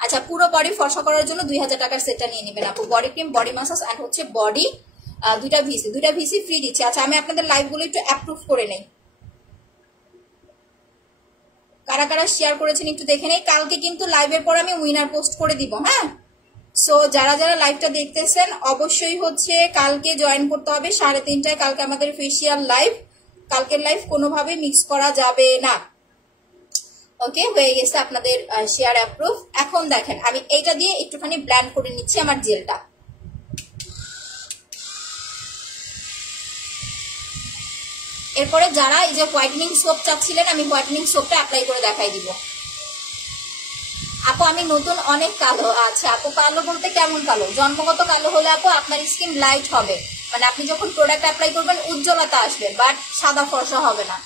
আচ্ছা পুরো বডি ফর্সা করার জন্য 2000 টাকার সেটটা নিয়ে নেবেন আপু। বডি ক্রিম, বডি মাসাজ আর হচ্ছে বডি দুইটা ভিসি ফ্রি দিচ্ছে। আচ্ছা আমি আপনাদের লাইভগুলো একটু অ্যাপ্রুভ করে নেই, কারা কারা শেয়ার করেছেন একটু দেখে নেই। কালকে কিন্তু লাইভের পর আমি উইনার পোস্ট করে দিব, হ্যাঁ। সো যারা যারা লাইভটা দেখতেছেন অবশ্যই হচ্ছে কালকে জয়েন করতে হবে 3:30টায়। কালকে আমাদের ফেসিয়াল লাইভ, কালকের লাইভ কোনোভাবেই মিক্স করা যাবে না। ওকে হয়ে গেছে আপনাদের শেয়ার অ্যাপ্রুভ। এখন দেখেন আমি এইটা দিয়ে একটুখানি ব্লেন্ড করে নিচ্ছি আমার জেলটা। এরপরে যারা এই যে হোয়াইটেনিং সোপ চাচ্ছিলেন, আমি হোয়াইটেনিং সোপটা অ্যাপ্লাই করে দেখাই দিব। আপু আমি নতুন অনেক কালো। আচ্ছা আপু কালো বলতে কেমন কালো? জন্মগত কালো হলে আপু আপনার স্কিন লাইট হবে, মানে আপনি যখন প্রোডাক্ট অ্যাপ্লাই করবেন উজ্জ্বলতা আসবে, বাট সাদা ফর্সা হবে না।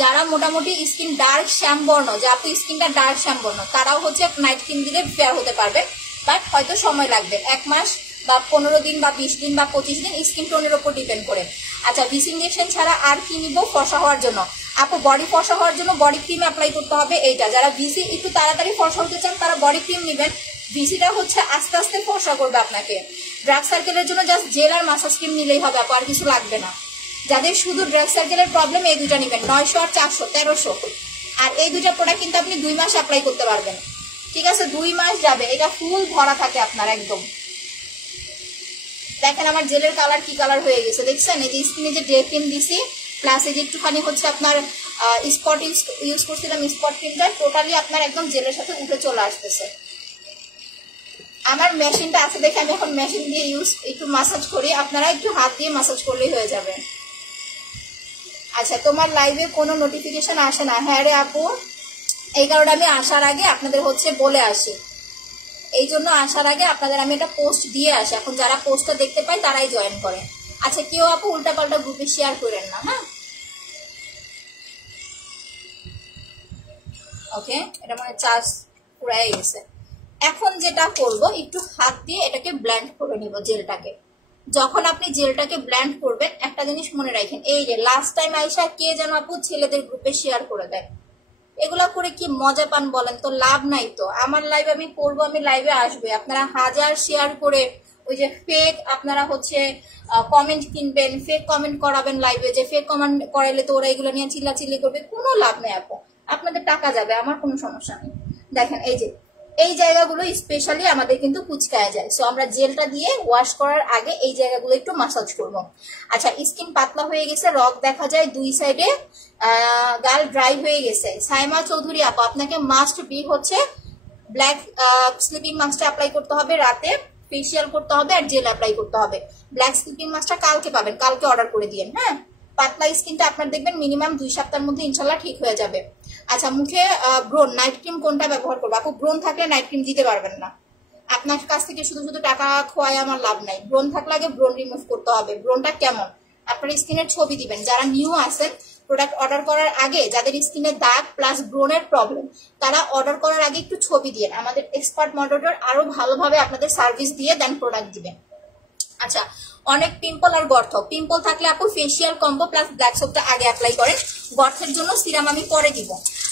যারা মোটামুটি স্কিন ডার্ক শ্যামবর্ণ, যে আপু স্কিনটা ডার্ক শ্যামবর্ণ, তারাও হচ্ছে নাইট ক্রিম দিলে ফেয়ার হতে পারবে, বাট হয়তো সময় লাগবে, 1 মাস বা 15 দিন বা 20 দিন বা 25 দিন, স্কিন টোনের উপর ডিপেন্ড করে। আচ্ছা ভিসি ইনজেকশন ছাড়া আর কি নিব ফর্সা হওয়ার জন্য? আপু বডি ফর্সা হওয়ার জন্য বডি ক্রিম অ্যাপ্লাই করতে হবে এইটা। যারা ভিসি একটু তাড়াতাড়ি ফর্সা হতে চান তারা বডি ক্রিম নেবেন, ভিসিটা হচ্ছে আস্তে আস্তে ফর্সা করবে আপনাকে। ড্রাগ সার্কেলের জন্য জাস্ট জেল আর মাসাজ ক্রিম নিলেই হবে আপু, আর কিছু লাগবে না। যাদের শুধু ড্রাগ সার্কেলের প্রবলেম এই দুইটা নেবেন, 900 আর 400, 1300। আর এই দুইটা প্রোডাক্ট কিন্তু আপনি 2 মাস অ্যাপ্লাই করতে পারবেন, ঠিক আছে, 2 মাস যাবে, এটা ফুল ভরা থাকে আপনার একদম। দেখেন আমার জেলের কালার কি কালার হয়ে গেছে দেখছেন। এই যে স্কিনে যে ডে ক্রিম দিছি প্লাস এই যে একটুখানি হচ্ছে আপনার স্পট ইউজ করছিলাম স্পট ক্রিমটা, টোটালি আপনার একদম জেলের সাথে উঠে চলে আসতেছে। আমার মেশিনটা আছে দেখে আমি এখন মেশিন দিয়ে একটু মাসাজ করি, আপনারা একটু হাত দিয়ে মাসাজ করলেই হয়ে যাবে। আচ্ছা তোমার লাইভে কোনো নোটিফিকেশন আসে না? হ্যাঁ রে আপু, এই কারণে আমি আসার আগে আপনাদের হচ্ছে বলে আসি, এই জন্য আসার আগে আপনাদের আমি একটা পোস্ট দিয়ে আসি। এখন যারা পোস্টটা দেখতে পায় তারাই জয়েন করে। আচ্ছা কেউ আপু উল্টাপাল্টা গ্রুপে শেয়ার করেন না, হ্যাঁ। ওকে এটা মানে চার্জ পুরাই গেছে। এখন যেটা করব একটু হাত দিয়ে এটাকে ব্লেন্ড করে নিব জেলটাকে। যখন আপনি জেলটাকে ব্লেন্ড করবেন একটা জিনিস মনে রাখেন, এই যে লাস্ট টাইম আইসা কে যেন আপু ছেলেদের গ্রুপে শেয়ার করে দেয়, এগুলা করে কি মজা পান বলেন তো? লাভ নাই তো। আমার লাইভ আমি করবো, আমি লাইভে আসবে, আপনারা হাজার শেয়ার করে ওই যে ফেক আপনারা হচ্ছে কমেন্ট কিনবেন, ফেক কমেন্ট করাবেন লাইভে, যে ফেক কমেন্ট করাইলে তো ওরা এগুলো নিয়ে চিল্লাচিল্লি করবে, কোনো লাভ নেই আপু। আপনাদের টাকা যাবে, আমার কোনো সমস্যা নেই। দেখেন এই যে এই জায়গাগুলো স্পেশালি আমাদের কিন্তু কুচকায় যায়, সো আমরা জেলটা দিয়ে ওয়াশ করার আগে এই জায়গাগুলো একটু মাসাজ করব। আচ্ছা স্কিন পাতলা হয়ে গেছে, রগ দেখা যায় দুই সাইডে, গাল ড্রাই হয়ে গেছে। সাইমা চৌধুরী আপু আপনাকে মাস্ট বি হচ্ছে ব্ল্যাক স্লিপিং মাস্কটা অ্যাপ্লাই করতে হবে, রাতে ফেসিয়াল করতে হবে আর জেল অ্যাপ্লাই করতে হবে। ব্ল্যাক স্লিপিং মাস্কটা কালকে পাবেন, কালকে অর্ডার করে দিয়েন, হ্যাঁ। পাতলা স্কিনটা আপনার দেখবেন মিনিমাম 2 সপ্তাহের মধ্যে ইনশাল্লাহ ঠিক হয়ে যাবে। আচ্ছা মুখে ব্রোন, নাইট ক্রিম কোনটা ব্যবহার করবো আপু? ব্রোন থাকলে নাইট ক্রিম দিতে পারবেন না, আপনার কাছ থেকে শুধু শুধু টাকা খোয়ায় আমার লাভ নাই। ব্রোন থাকলে আগে ব্রোন রিমুভ করতে হবে। ব্রোনটা কেমন আপনার স্কিনের ছবি দিবেন। যারা নিউ আছেন প্রোডাক্ট অর্ডার করার আগে, যাদের স্কিনে দাগ প্লাস ব্রোনের প্রবলেম, তারা অর্ডার করার আগে একটু ছবি দিয়ে আমাদের এক্সপার্ট মডেলর আরো ভালোভাবে আপনাদের সার্ভিস দিয়ে দেন প্রোডাক্ট দিবেন। আচ্ছা অনেক পিম্পল আর গর্ত, পিম্পল থাকলে আপু ফেসিয়াল কম্বো প্লাস ব্ল্যাক সোপটা আগে অ্যাপ্লাই করেন, গর্তের জন্য সিরাম আমি পরে দিব।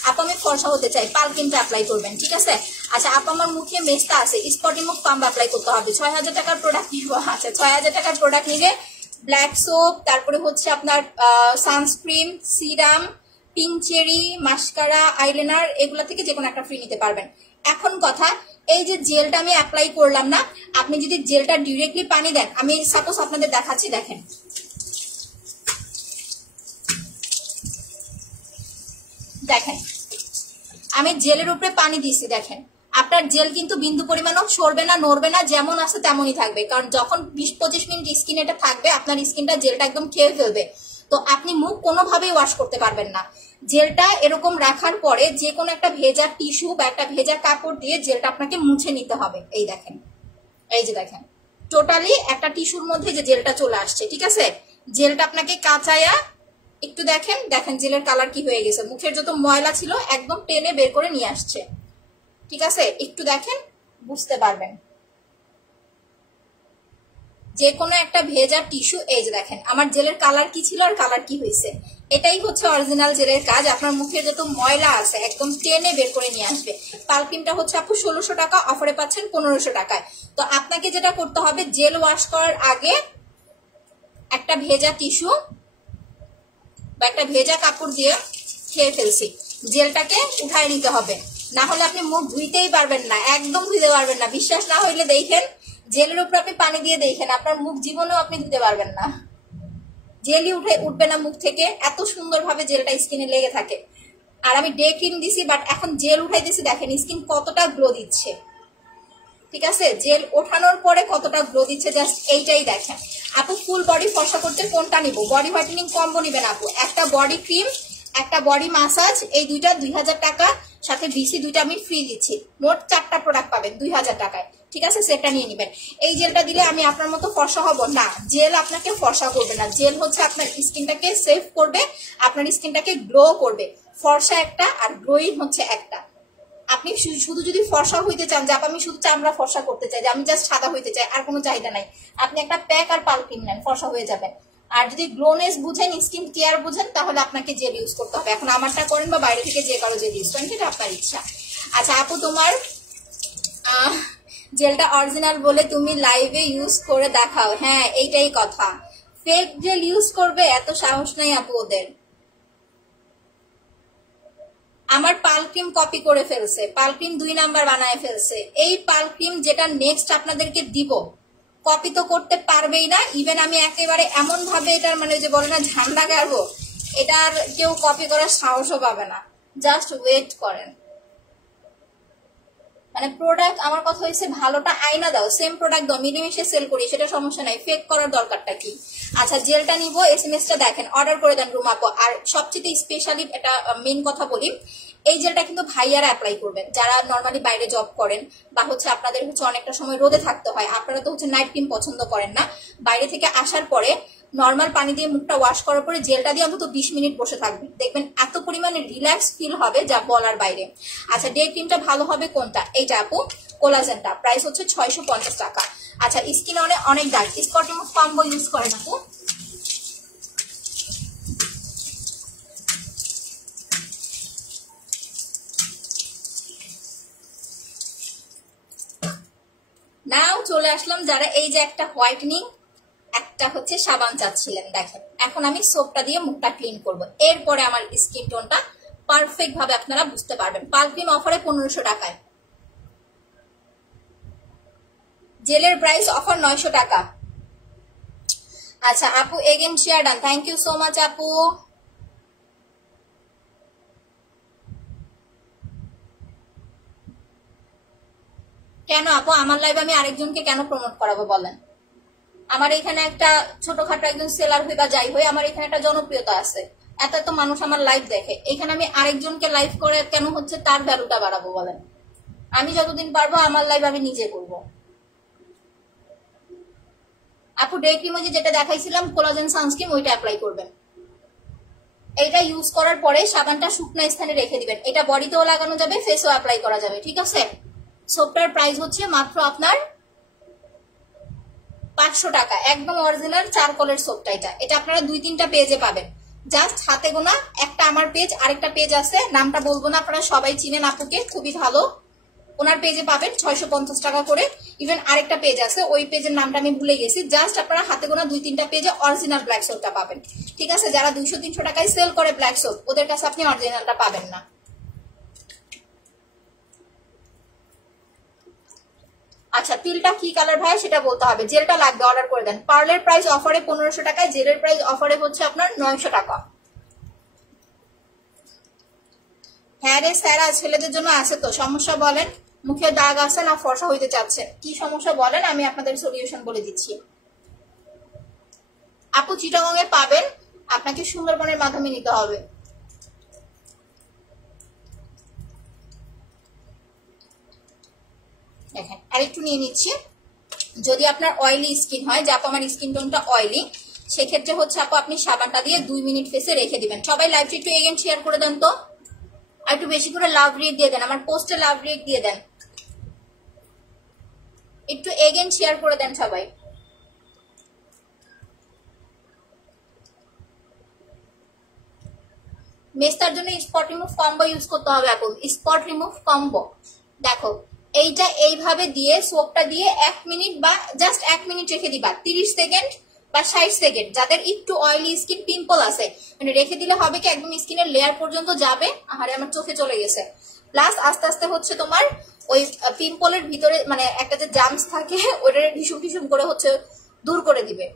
আপু আমি ফর্সা হতে চাই, পালকিনটা অ্যাপ্লাই করবেন, ঠিক আছে। আচ্ছা আপু আমার মুখে মেস্তা আছে, স্পট রিমুভ পাম্প অ্যাপ্লাই করতে হবে, 6000 টাকার প্রোডাক্ট নিব। আচ্ছা 6000 টাকার প্রোডাক্ট নিলে ব্ল্যাক সোপ, তারপরে হচ্ছে আপনার sunscreen, serum, pink cherry, mascara, eyeliner, এগুলা থেকে যে কোনো একটা ফ্রি নিতে পারবেন। এখন কথা, এই যে জেলটা আমি অ্যাপ্লাই করলাম না, আপনি যদি জেলটা ডিরেক্টলি পানি দেন, আমি সাপোজ আপনাদের দেখাচ্ছি, দেখেন দেখেন আমি জেলের উপরে পানি দিছি, দেখেন আপনার জেল কিন্তু বিন্দু পরিমাণও সরবে না, নড়বে না, যেমন আছে তেমনই থাকবে। কারণ যখন 20-25 মিনিট স্কিন এটা থাকবে, আপনার স্কিনটা জেলটা একদম খেয়ে ফেলবে, তো আপনি মুখ কোনোভাবেই ওয়াশ করতে পারবেন না। জেলটা এরকম রাখার পরে যে কোনো একটা ভেজা টিস্যু বা একটা ভেজা কাপড় দিয়ে জেলটা আপনাকে মুছে নিতে হবে। এই দেখেন, এই যে দেখেন, টোটালি একটা টিস্যুর মধ্যে যে জেলটা চলে আসছে, ঠিক আছে। জেলটা আপনাকে কাঁচায়া একটু দেখেন, দেখেন জেলের কালার কি হয়ে গেছে, মুখের যত ময়লা ছিল একদম টেনে বের করে নিয়ে আসছে, ঠিক আছে। একটু দেখেন, বুঝতে পারবেন। যে কোনো একটা ভেজা টিস্যু, এই যে দেখেন আমার জেলের কালার কি ছিল আর কালার কি হয়েছে, এটাই হচ্ছে অরিজিনাল জেলের কাজ। আপনার মুখে যত ময়লা আছে একদম টেনে বের করে নিয়ে আসবে। পালকিমটা হচ্ছে আপু 1600 টাকা, অফারে পাচ্ছেন 1500 টাকায়। তো আপনাকে যেটা করতে হবে, জেল ওয়াশ করার আগে একটা ভেজা টিস্যু বা একটা ভেজা কাপড় দিয়ে খেয়ে ফেলছি, জেলটাকে উঠায় নিতে হবে, না হলে আপনি মুখ ধুইতেই পারবেন না, একদম ধুইতে পারবেন না। বিশ্বাস না হইলে দেখেন, জেলের উপর আপনি পানি দিয়ে দেখেন, আপনার মুখ জীবনেও আপনি ধুতে পারবেন না, জেলই উঠবে না মুখ থেকে, এত সুন্দরভাবে জেলটা স্কিনে লেগে থাকে। আর আমি ডে ক্রিম দিছি, বাট এখন জেল উঠাই দিছি, দেখেন স্কিন কতটা গ্লো দিচ্ছে, ঠিক আছে। জেল ওঠানোর পরে কতটা গ্লো দিচ্ছে, জাস্ট এইটাই দেখেন। আপু ফুল বডি ফর্সা করতে কোনটা নিব? বডি হোয়াইটেনিং কম্বো নিবেন আপু, একটা বডি ক্রিম, একটা বডি মাসাজ, এই দুইটা 2000 টাকা, সাথে বিসি দুইটা আমি ফ্রি দিচ্ছি। মোট 4টা প্রোডাক্ট পাবেন 2000 টাকায়, ঠিক আছে। সেটা নিয়ে নেবেন। এই জেলটা দিলে আমি আপনার মতো ফর্সা হব না, জেল আপনাকে ফর্সা করবে না, জেল হচ্ছে আপনার স্কিনটাকে সেভ করবে, আপনার স্কিনটাকে গ্লো করবে। ফর্সা একটা আর গ্লোইং হচ্ছে একটা। আপনি শুধু যদি ফর্সা হইতে চান, যে আমি শুধু চামড়া ফর্সা করতে চাই, যে আমি জাস্ট সাদা হইতে চাই, আর কোনো চাহিদা নাই, আপনি একটা প্যাক আর পাল ক্রিম নেন, ফর্সা হয়ে যাবেন। আর যদি গ্লোনেস বুঝেন, স্কিন কেয়ার বুঝেন, তাহলে আপনাকে জেল ইউজ করতে হবে। এখন আমারটা করেন বা বাইরে থেকে যে কারো জেল ইউজ করেন, সেটা আপনার ইচ্ছা। আচ্ছা আপু, তোমার জেলটা অরিজিনাল বলে তুমি লাইভে ইউজ করে দেখাও। হ্যাঁ, এইটাই কথা। ফেক জেল ইউজ করবে এত সাহস নাই আপু ওদের। আমার পাল ক্রিম কপি করে ফেলছে, পাল ক্রিম 2 নাম্বার বানায় ফেলছে। এই পাল ক্রিম যেটা নেক্সট আপনাদেরকে দিব, কপি তো করতে পারবেই না। ইভেন আমি একেবারে এমন ভাবে এটার মানে যে বলে না ঝান্ডা গাড়বো, এটার কেউ কপি করার সাহসও পাবে না। জাস্ট ওয়েট করেন। মানে প্রোডাক্ট, আমার কথা হয়েছে ভালোটা আয়না দাও, সেম প্রোডাক্ট দাও, মিলেমিশে সেল করি, সেটা সমস্যা নাই, ফেক করার দরকারটা কি? আচ্ছা জেলটা নিবো, এসএমএসটা দেখেন, অর্ডার করে দেন রুম আপু। আর সবচেয়ে স্পেশালি এটা মেন কথা বলি, এই জেলটা কিন্তু ভাইয়ারা অ্যাপ্লাই করবেন, যারা নর্মালি বাইরে জব করেন, বা হচ্ছে আপনাদের হচ্ছে অনেকটা সময় রোদে থাকতে হয়, আপনারা তো হচ্ছে নাইট ক্রিম পছন্দ করেন না। বাইরে থেকে আসার পরে নর্মাল পানি দিয়ে মুখটা ওয়াশ করার পরে জেলটা দিয়ে অন্তত 20 মিনিট বসে থাকবেন, দেখবেন এত পরিমাণে রিল্যাক্স ফিল হবে যা বলার বাইরে। আচ্ছা ডে ক্রিমটা ভালো হবে কোনটা? এইটা আপু, কোলাজেনটা, প্রাইস হচ্ছে 650 টাকা। আচ্ছা স্কিন অনেক dark, spot remove combo use করেন আপু? নাও চলে আসলাম যারা এই যে একটা হোয়াইটনিং, একটা হচ্ছে সাবান চাচ্ছিলেন, দেখেন এখন আমি সোপটা দিয়ে মুখটা ক্লিন করব, এরপরে আমার স্কিন টোনটা পারফেক্ট ভাবে আপনারা বুঝতে পারবেন। পাল ক্রিম অফারে 1500 টাকায়, জেলের প্রাইস অফার 900 টাকা। আচ্ছা আপু again share done, thank you so much আপু। কেন আপু আমার লাইভ আমি আরেকজনকে কেন প্রমোট করাবো বলেন? আমার এখানে একটা ছোটখাটো একজন সেলার হই বা যাই হই, আমার এখানে একটা জনপ্রিয়তা আছে, এত এত মানুষ আমার লাইভ দেখে, এখানে আমি আরেকজনকে লাইভ করে কেন হচ্ছে তার ভ্যালুটা বাড়াবো বলেন? আমি যতদিন পারবো আমার লাইভ আমি নিজে করবো। আপু ডে ক্রিম যেটা দেখাইছিলাম কোলাজেন সানস্ক্রিন, ওইটা অ্যাপ্লাই করবেন। এইটা ইউজ করার পরে সাবানটা শুকনো স্থানে রেখে দিবেন, এটা বডিতেও লাগানো যাবে, ফেসও অ্যাপ্লাই করা যাবে, ঠিক আছে। সোপটার প্রাইস হচ্ছে মাত্র আপনার 500 টাকা, একদম অরিজিনাল চারকোলের সোপটা। এটা আপনারা 2-3টা পেজে পাবেন, জাস্ট হাতে গোনা। একটা আমার পেজ, আরেকটা পেজ আছে, নামটা বলবো না, আপনারা সবাই চিনেন আপুকে, খুবই ভালো, ওনার পেজে পাবেন 650 টাকা করে। ইভেন আরেকটা পেজ আছে, ওই পেজের নামটা আমি ভুলে গেছি, জাস্ট আপনারা হাতে গোনা 2-3টা পেজে অরিজিনাল ব্ল্যাক সোপটা পাবেন, ঠিক আছে। যারা 200-300 টাকায় সেল করে ব্ল্যাক সোপ, ওদের কাছে আপনি অরিজিনালটা পাবেন না। আচ্ছা তিলটা কি কালার ভাই সেটা বলতে হবে, জেলটা লাগবে, অর্ডার করে দেন। পার্লের প্রাইস অফারে 1500 টাকায়, জেলের প্রাইস অফারে হচ্ছে আপনার 900 টাকা। হ্যাঁ রে স্যারা, ছেলেদের জন্য আছে তো, সমস্যা বলেন। মুখে দাগ আছে না ফর্সা হইতে চাচ্ছে, কি সমস্যা বলেন, আমি আপনাদের সলিউশন বলে দিচ্ছি। আপু চিটাগং এ পাবেন, আপনাকে সুন্দরবনের মাধ্যমে নিতে হবে। দেখেন আরেকটু নিয়ে নিচ্ছি। যদি আপনার অয়েলি স্কিন হয়, যে আপু আমার স্কিন টোনটা অয়েলি, সেক্ষেত্রে হচ্ছে আপু আপনি সাবানটা দিয়ে 2 মিনিট ফেসে রেখে দিবেন। সবাই লাইভটি একটু এগেন শেয়ার করে দেন তো, আর একটু বেশি করে লাভ রিয়েক্ট দিয়ে দেন, আমার পোস্টে লাভ রিয়েক্ট দিয়ে দেন, একটু এগেন শেয়ার করে দেন সবাই। মেস্তার জন্য স্পট রিমুভ কম্বো ইউজ করতে হবে আপু, স্পট রিমুভ কম্বো। দেখো এইটা এইভাবে দিয়ে সোপটা দিয়ে 1 মিনিট বা জাস্ট 1 মিনিট রেখে দিবা, 30 সেকেন্ড বা 60 সেকেন্ড। যাদের একটু অয়েলি স্কিন, পিম্পল আছে, মানে রেখে দিলে হবে কি একদম স্কিনের লেয়ার পর্যন্ত যাবে। আরে আমার চোখে চলে গেছে। প্লাস আস্তে আস্তে হচ্ছে তোমার ওই পিম্পলের ভিতরে মানে একটা যে জামস থাকে ওটা ঢিসুম ঢিসুম করে হচ্ছে দূর করে দিবে।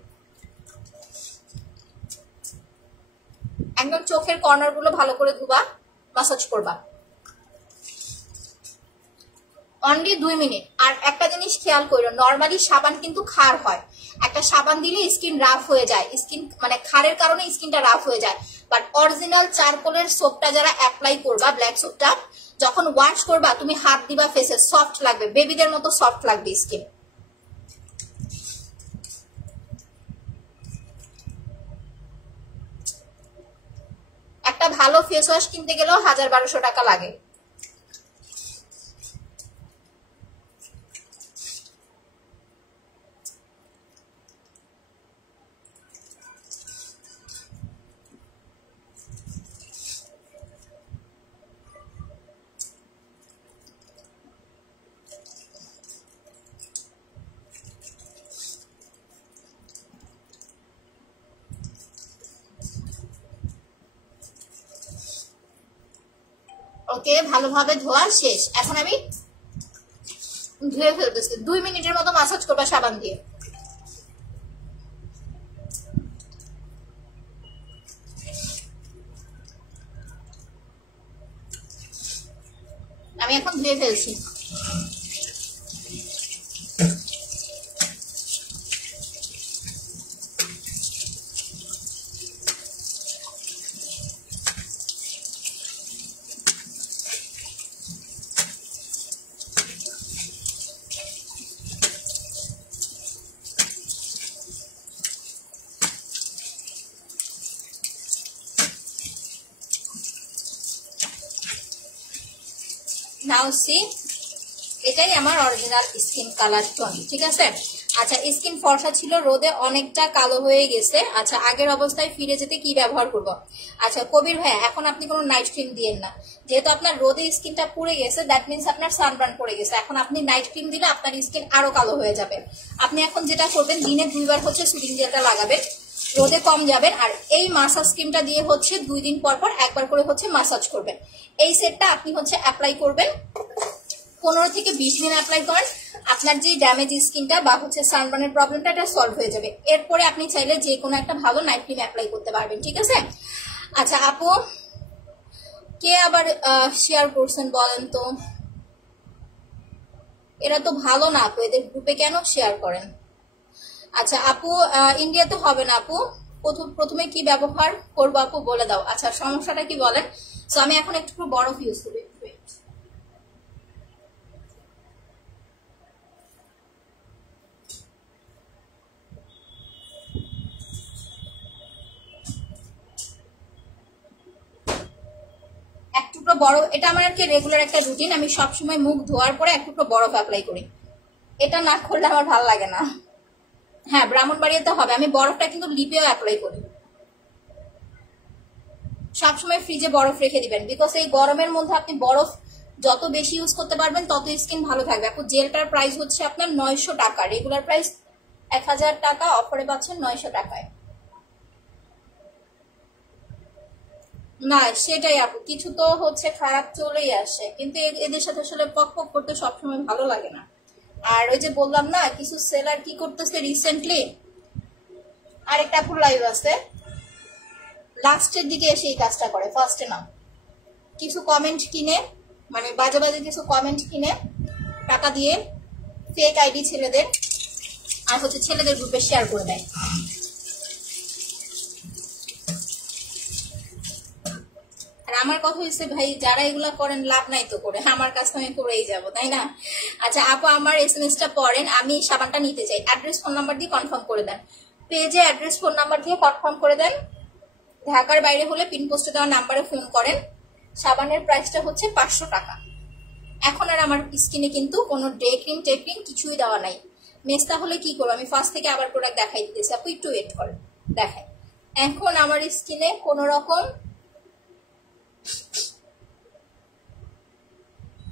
একদম চোখের কর্নার গুলো ভালো করে ধুবা, মাসাজ করবা অনলি 2 মিনিট। আর একটা জিনিস খেয়াল করো, নর্মালি সাবান কিন্তু ক্ষার হয়, একটা সাবান দিলে স্কিন রাফ হয়ে যায়, স্কিন মানে ক্ষারের কারণে স্কিনটা রাফ হয়ে যায়। বাট অরিজিনাল চারকোলের সোপটা যারা অ্যাপ্লাই করবা, ব্ল্যাক সোপটা যখন ওয়াশ করবা তুমি হাত দিবা ফেসে, সফট লাগবে, বেবিদের মতো সফট লাগবে স্কিন। একটা ভালো ফেস ওয়াশ কিনতে গেলেও 1000-1200 টাকা লাগে। ওকে, ভালোভাবে ধোয়া শেষ। এখন আমি ধুয়ে ফেলতেছি। 2 মিনিটের মতো মাসাজ করবা সাবান দিয়ে। আমি এখন ধুয়ে ফেলছি। নাও সি, এটাই আমার অরিজিনাল স্কিন কালার টোন, ঠিক আছে। আচ্ছা, স্কিন ফর্সা ছিল, রোদে অনেকটা কালো হয়ে গেছে। আচ্ছা, আগের অবস্থায় ফিরে যেতে কি ব্যবহার করব? আচ্ছা কবির ভাইয়া, এখন আপনি কোনো নাইট ক্রিম দিয়েন না, যেহেতু আপনার রোদে স্কিনটা পুড়ে গেছে, দ্যাট মিনস আপনার সানবার্ন পড়ে গেছে। এখন আপনি নাইট ক্রিম দিলে আপনার স্কিন আরো কালো হয়ে যাবে। আপনি এখন যেটা করবেন, দিনে 2 বার হচ্ছে সুদিং জেলটা লাগাবেন, রোদে কম যাবেন, আর এই মাসাজ ক্রিমটা দিয়ে হচ্ছে 2 দিন পর পর একবার করে হচ্ছে মাসাজ করবেন। এই সেটটা আপনি হচ্ছে অ্যাপ্লাই করবেন 15 থেকে 20 মিনিট অ্যাপ্লাই করেন, আপনার যে ড্যামেজ স্কিনটা বা হচ্ছে সানবার্নের প্রবলেমটা এটা সলভ হয়ে যাবে। এরপরে আপনি চাইলে যে কোনো একটা ভালো নাইট ক্রিম অ্যাপ্লাই করতে পারবেন, ঠিক আছে। আচ্ছা আপু, কে আবার শেয়ার করছেন বলেন তো? এরা তো ভালো না আপু, এদের গ্রুপে কেন শেয়ার করেন? আচ্ছা আপু, ইন্ডিয়াতে হবে না আপু, প্রথমে কি ব্যবহার করবো আপু বলে দাও। আচ্ছা সমস্যাটা কি বলেন? তো আমি এখন একটু বরফ ইউজ করি। বরফ, এটা আমার আর কি রেগুলার একটা রুটিন, আমি সবসময় মুখ ধোয়ার পরে এক টুকরো বরফ অ্যাপ্লাই করি। এটা না করলে আমার ভালো লাগে না। হ্যাঁ, ব্রাহ্মণবাড়িয়াতে হবে। আমি বরফটা কিন্তু লিপেও অ্যাপ্লাই করি। সবসময় ফ্রিজে বরফ রেখে দিবেন, বিকজ এই গরমের মধ্যে আপনি বরফ যত বেশি ইউজ করতে পারবেন তত স্কিন ভালো থাকবে। আপু জেলটার প্রাইস হচ্ছে আপনার 900 টাকা, রেগুলার প্রাইস 1000 টাকা, অফারে পাচ্ছেন 900 টাকায়। না সেটাই আপু, কিছু তো হচ্ছে খারাপ চলেই আসে, কিন্তু এদের সাথে আসলে পক পক করতে সবসময় ভালো লাগে না। আর ওই যে বললাম না, কিছু সেলার কি করতেছে রিসেন্টলি, আরেকটা আপুর লাইভ আছে, লাস্টের দিকে এসে এই কাজটা করে, ফার্স্টে না, কিছু কমেন্ট কিনে, মানে বাজে বাজে কিছু কমেন্ট কিনে টাকা দিয়ে ফেক আইডি ছেলেদের আর হচ্ছে ছেলেদের গ্রুপে শেয়ার করে দেয়। আর আমার কথা হচ্ছে ভাই যারা এগুলা করেন লাভ নাই তো করে, আমার কাছে আমি করেই যাব, তাই না? আচ্ছা আপু আমার এসএমএসটা পড়েন, আমি সাবানটা নিতে চাই, অ্যাড্রেস ফোন নাম্বার দিয়ে কনফার্ম করে দেন। পেজে অ্যাড্রেস ফোন নাম্বার দিয়ে কনফার্ম করে দেন। ঢাকার বাইরে হলে পিন পোস্টে দেওয়া নাম্বারে ফোন করেন। সাবানের প্রাইসটা হচ্ছে 500 টাকা। এখন আর আমার স্কিনে কিন্তু কোনো ডে ক্রিম টে ক্রিম কিছুই দেওয়া নাই। মেস্তা হলে কি করবো, আমি ফার্স্ট থেকে আবার প্রোডাক্ট দেখাই দিতেছি, আপু একটু ওয়েট করেন দেখাই। এখন আমার স্কিনে কোনো রকম,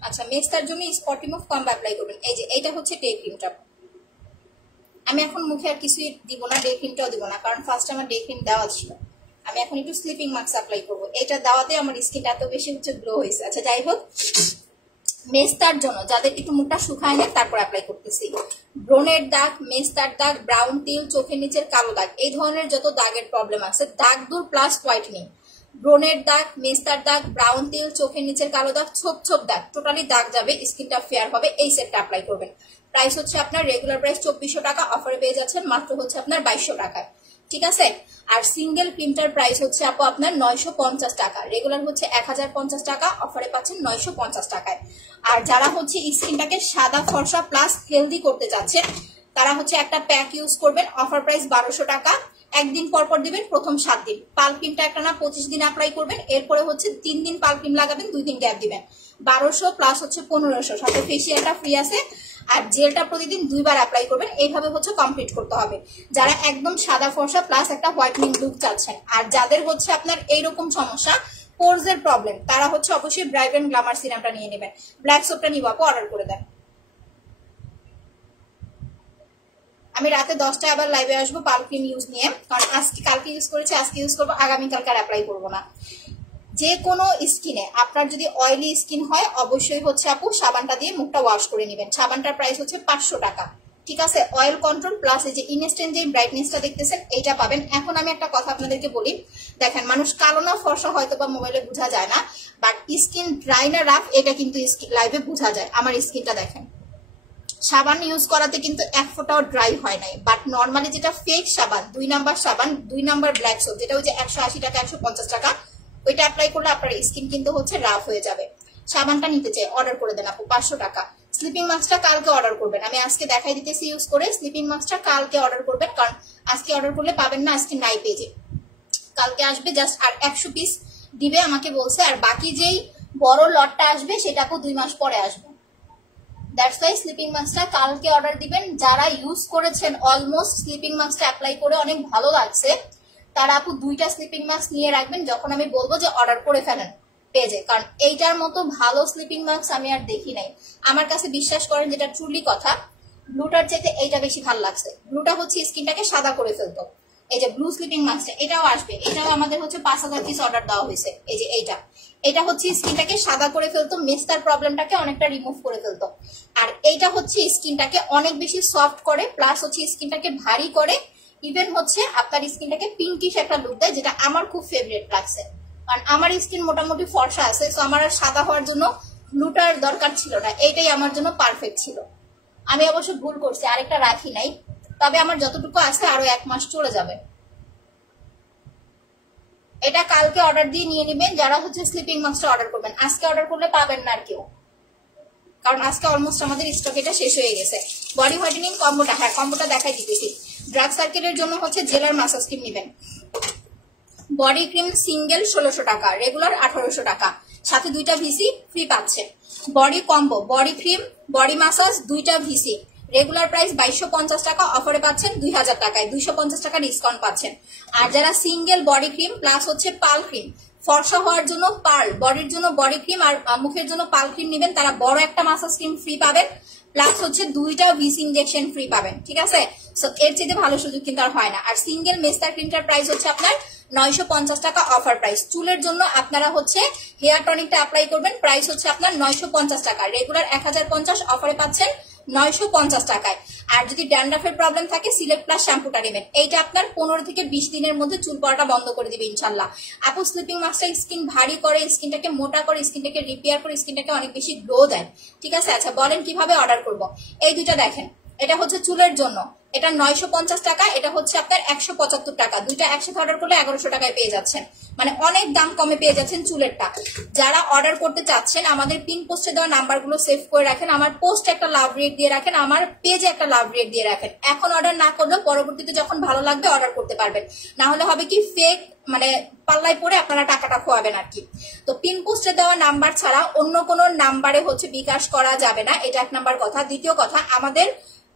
আচ্ছা মেস্তার জন্য স্পট রিমুভ কম অ্যাপ্লাই করবেন। এই যে এইটা হচ্ছে ডে ক্রিমটা, আমি এখন মুখে আর কিছুই দিব না, ডে ক্রিমটাও দিব না, কারণ ফার্স্ট আমার ডে ক্রিম দেওয়া ছিল। আমি এখন একটু স্লিপিং মাস্ক অ্যাপ্লাই করবো, এটা দেওয়াতে আমার স্কিনটা এত বেশি হচ্ছে গ্লো হয়েছে। আচ্ছা যাই হোক, মেস্তার জন্য যাদের একটু মুখটা শুকায় নেয় তারপর অ্যাপ্লাই করতেছি। ব্রণের দাগ, মেস্তার দাগ, ব্রাউন তিল, চোখের নিচের কালো দাগ, এই ধরনের যত দাগের প্রবলেম আছে, দাগ দূর প্লাস হোয়াইটনিং, ব্রণের দাগ, মেস্তার দাগ, ব্রাউন তিল, চোখের নিচের কালো দাগ, ছোপ ছোপ দাগ, টোটালি দাগ যাবে, স্কিনটা ফেয়ার হবে, এই সেটটা অ্যাপ্লাই করবেন। প্রাইস হচ্ছে আপনার রেগুলার প্রাইস 2400 টাকা, অফারে পেয়ে যাচ্ছেন মাত্র হচ্ছে আপনার 2200 টাকায়, ঠিক আছে? আর সিঙ্গেল ক্রিমটার প্রাইস হচ্ছে আপু আপনার 950 টাকা, রেগুলার হচ্ছে 1050 টাকা, অফারে পাচ্ছেন 950 টাকায়। আর যারা হচ্ছে স্কিনটাকে সাদা ফর্সা প্লাস হেলদি করতে চাচ্ছেন তারা হচ্ছে একটা প্যাক ইউজ করবেন, অফার প্রাইস 1200 টাকা, একদিন পর পর দিবেন, প্রথম 7 দিন। পাল ক্রিমটা একটা না 25 দিন অ্যাপ্লাই করবেন, এরপরে হচ্ছে 3 দিন পাল ক্রিম লাগাবেন, 2 দিন গ্যাপ দিবেন। 1200 প্লাস হচ্ছে 1500, সাথে ফেসিয়ালটা ফ্রি আছে। আর জেলটা প্রতিদিন 2 বার অ্যাপ্লাই করবেন, এইভাবে হচ্ছে কমপ্লিট করতে হবে যারা একদম সাদা ফর্সা প্লাস একটা হোয়াইটনিং লুক চাচ্ছেন। আর যাদের হচ্ছে আপনার এইরকম সমস্যা, পোরস এর প্রবলেম, তারা হচ্ছে অবশ্যই ব্রাইট এন্ড গ্ল্যামার সিরামটা নিয়ে নেবেন। ব্ল্যাক সোপটা নিব আপু, অর্ডার করে দেন। আমি রাতে 10টায় আবার লাইভে আসবো পাল ক্রিম ইউজ নিয়ে, কারণ আজকে কালকে ইউজ করেছি, আজকে ইউজ করবো, আগামীকালকে আর অ্যাপ্লাই করবো না। যে কোনো স্কিনে আপনার যদি অয়েলি স্কিন হয় অবশ্যই হচ্ছে আপু সাবানটা দিয়ে মুখটা ওয়াশ করে নেবেন। সাবানটার প্রাইস হচ্ছে 500 টাকা, ঠিক আছে? অয়েল কন্ট্রোল প্লাস এই যে ইনস্ট্যান্ট যে ব্রাইটনেসটা দেখতেছেন এইটা পাবেন। এখন আমি একটা কথা আপনাদেরকে বলি, দেখেন মানুষ কালো না ফর্সা হয়তো বা মোবাইলে বোঝা যায় না, বাট স্কিন ড্রাই না রাফ এটা কিন্তু লাইভে বোঝা যায়। আমার স্কিনটা দেখেন, সাবান ইউজ করাতে কিন্তু এক ফোঁটাও ড্রাই হয় নাই, বাট নর্মালি যেটা ফেক সাবান, 2 নাম্বার সাবান, 2 নাম্বার ব্ল্যাক সোপ, যেটা হচ্ছে 180 টাকা 150 টাকা, ওইটা অ্যাপ্লাই করলে আপনার স্কিন কিন্তু হচ্ছে রাফ হয়ে যাবে। সাবানটা নিতে চাই, অর্ডার করে দেন আপু 500 টাকা। স্লিপিং মাস্কটা কালকে অর্ডার করবেন, আমি আজকে দেখাই দিতেছি ইউজ করে। স্লিপিং মাস্কটা কালকে অর্ডার করবেন, কারণ আজকে অর্ডার করলে পাবেন না, আজকে নাই পেজে, কালকে আসবে। জাস্ট আর 100 পিস দিবে আমাকে বলছে, আর বাকি যেই বড় লটটা আসবে সেটা আপু 2 মাস পরে আসবে। দ্যাটস ওয়াই স্লিপিং মাস্কটা কালকে অর্ডার দিবেন। যারা ইউজ করেছেন অলমোস্ট স্লিপিং মাস্কটা অ্যাপ্লাই করে অনেক ভালো লাগছে, তারা আপু 2টা স্লিপিং মাস্ক নিয়ে রাখবেন, যখন আমি বলবো যে অর্ডার করে ফেলেন পেজে, কারণ এইটার মতো ভালো স্লিপিং মাস্ক আমি আর দেখি নাই। আমার কাছে বিশ্বাস করেন, যেটা ট্রুলি কথা, ব্লুটার চাইতে এইটা বেশি ভালো লাগছে। ব্লুটা হচ্ছে স্কিনটাকে সাদা করে ফেলতো, এই যে ব্লু স্লিপিং মাস্কটা এটাও আসবে, এটাও আমাদের হচ্ছে 5000 পিস অর্ডার দেওয়া হয়েছে। এই যে এটা হচ্ছে স্কিনটাকে সাদা করে ফেলতো, মেস্তার প্রবলেমটাকে অনেকটা রিমুভ করে ফেলতো। আর এইটা হচ্ছে স্কিনটাকে অনেক বেশি সফট করে, প্লাস হচ্ছে স্কিনটাকে ভারী করে, ইভেন হচ্ছে আপনার স্কিনটাকে পিঙ্কিশ একটা লুক দেয়, যেটা আমার খুব ফেভারিট লাগছে। কারণ আমার স্কিন মোটামুটি ফর্সা আছে, তো আমার আর সাদা হওয়ার জন্য ব্লুটার দরকার ছিল না, এইটাই আমার জন্য পারফেক্ট ছিল। আমি অবশ্য ভুল করছি, আরেকটা রাখি নাই, তবে আমার যতটুকু আছে আরো 1 মাস চলে যাবে। এটা কালকে অর্ডার দিয়ে নিয়ে নেবেন যারা হচ্ছে স্লিপিং মাস্কটা অর্ডার করবেন। আজকে অর্ডার করলে পাবেন না আর কেউ, কারণ আজকে অলমোস্ট আমাদের স্টক এটা শেষ হয়ে গেছে। বডি হোয়াইটেনিং কম্বোটা, হ্যাঁ কম্বোটা দেখাই দিতেছি। ড্রাগ সার্কেলের জন্য হচ্ছে জেলার মাসাজ ক্রিম নেবেন। বডি ক্রিম সিঙ্গেল 1600 টাকা, রেগুলার 1800 টাকা, সাথে 2টা ভিসি ফ্রি পাচ্ছেন। Body combo, body cream, body massage, 2টা ভিসি, রেগুলার প্রাইস 2250 টাকা, অফারে পাচ্ছেন 2000 টাকায়, 250 টাকা ডিসকাউন্ট পাচ্ছেন। আর যারা সিঙ্গেল বডি ক্রিম প্লাস হচ্ছে পাল ক্রিম, ফর্সা হওয়ার জন্য পার্ল, বডির জন্য বডি ক্রিম আর মুখের জন্য পাল ক্রিম নেবেন, তারা বড় একটা মাসাজ ক্রিম ফ্রি পাবেন, প্লাস হচ্ছে 2টা ভিসি ইনজেকশন ফ্রি পাবেন, ঠিক আছে? সো এর চেয়ে ভালো সুযোগ কিন্তু আর হয় না। আর সিঙ্গেল মেস্তার ক্রিমটার প্রাইস হচ্ছে আপনার 950 টাকা, অফার প্রাইস। চুলের জন্য আপনারা হচ্ছে হেয়ার টনিকটা অ্যাপ্লাই করবেন, প্রাইস হচ্ছে আপনার 950 টাকা, রেগুলার 1050, অফারে পাচ্ছেন 950 টাকায়। আর যদি ড্যান্ড্রাফের প্রবলেম থাকে সিলেক্ট প্লাস শ্যাম্পুটা নেবেন, এইটা আপনার 15 থেকে 20 দিনের মধ্যে চুল পড়াটা বন্ধ করে দিবে ইনশাল্লাহ। আপু স্লিপিং মাস্কটা স্কিন ভারী করে, স্কিনটাকে মোটা করে, স্কিনটাকে রিপেয়ার করে, স্কিনটাকে অনেক বেশি গ্লো দেয়। ঠিক আছে, আচ্ছা বলেন কিভাবে অর্ডার করব। এই দুইটা দেখেন, এটা হচ্ছে চুলের জন্য, এটা 950 টাকা, এটা হচ্ছে আপনার 175 টাকা। দুইটা একসাথে অর্ডার করলে 1100 টাকায় পেয়ে যাচ্ছেন, মানে অনেক দাম কমে পেয়ে যাচ্ছেন চুলেরটা। যারা অর্ডার করতে চাচ্ছেন আমাদের পিন পোস্টে দেওয়া নাম্বারগুলো সেভ করে রাখেন, আমার পোস্টে একটা লাভ রেট দিয়ে রাখেন, আমার পেজে একটা লাভ রেট দিয়ে রাখেন। এখন অর্ডার না করলেও পরবর্তীতে যখন ভালো লাগবে অর্ডার করতে পারবেন, না হলে হবে কি ফেক, মানে পাল্লায় পরে আপনারা টাকাটা খোয়াবেন আর কি। তো পিন পোস্টে দেওয়া নাম্বার ছাড়া অন্য কোনো নাম্বারে হচ্ছে বিকাশ করা যাবে না, এটা এক নাম্বার কথা। দ্বিতীয় কথা, আমাদের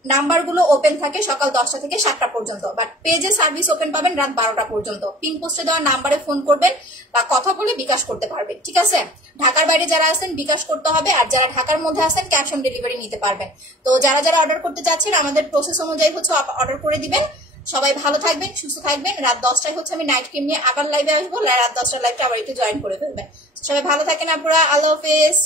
নাম্বারগুলো ওপেন থাকে সকাল 10টা থেকে 7টা পর্যন্ত, বাট পেজে সার্ভিস ওপেন পাবেন রাত 12টা পর্যন্ত। পিন পোস্টে দেওয়া নাম্বারে ফোন করবেন বা কথা বলে বিকাশ করতে পারবেন। ঠিক আছে, ঢাকার বাইরে যারা আছেন বিকাশ করতে হবে, আর যারা ঢাকার মধ্যে আছেন ক্যাশ অন ডেলিভারি নিতে পারবেন। তো যারা যারা অর্ডার করতে চাচ্ছেন আমাদের প্রসেস অনুযায়ী হচ্ছে অর্ডার করে দিবেন। সবাই ভালো থাকবেন, সুস্থ থাকবেন। রাত 10টায় হচ্ছে আমি নাইট ক্রিম নিয়ে আবার লাইভে আসবো, রাত 10টার লাইভটা আবার একটু জয়েন করে ফেলবেন। সবাই ভালো থাকেন আপুরা, আল্লাহ হাফেজ।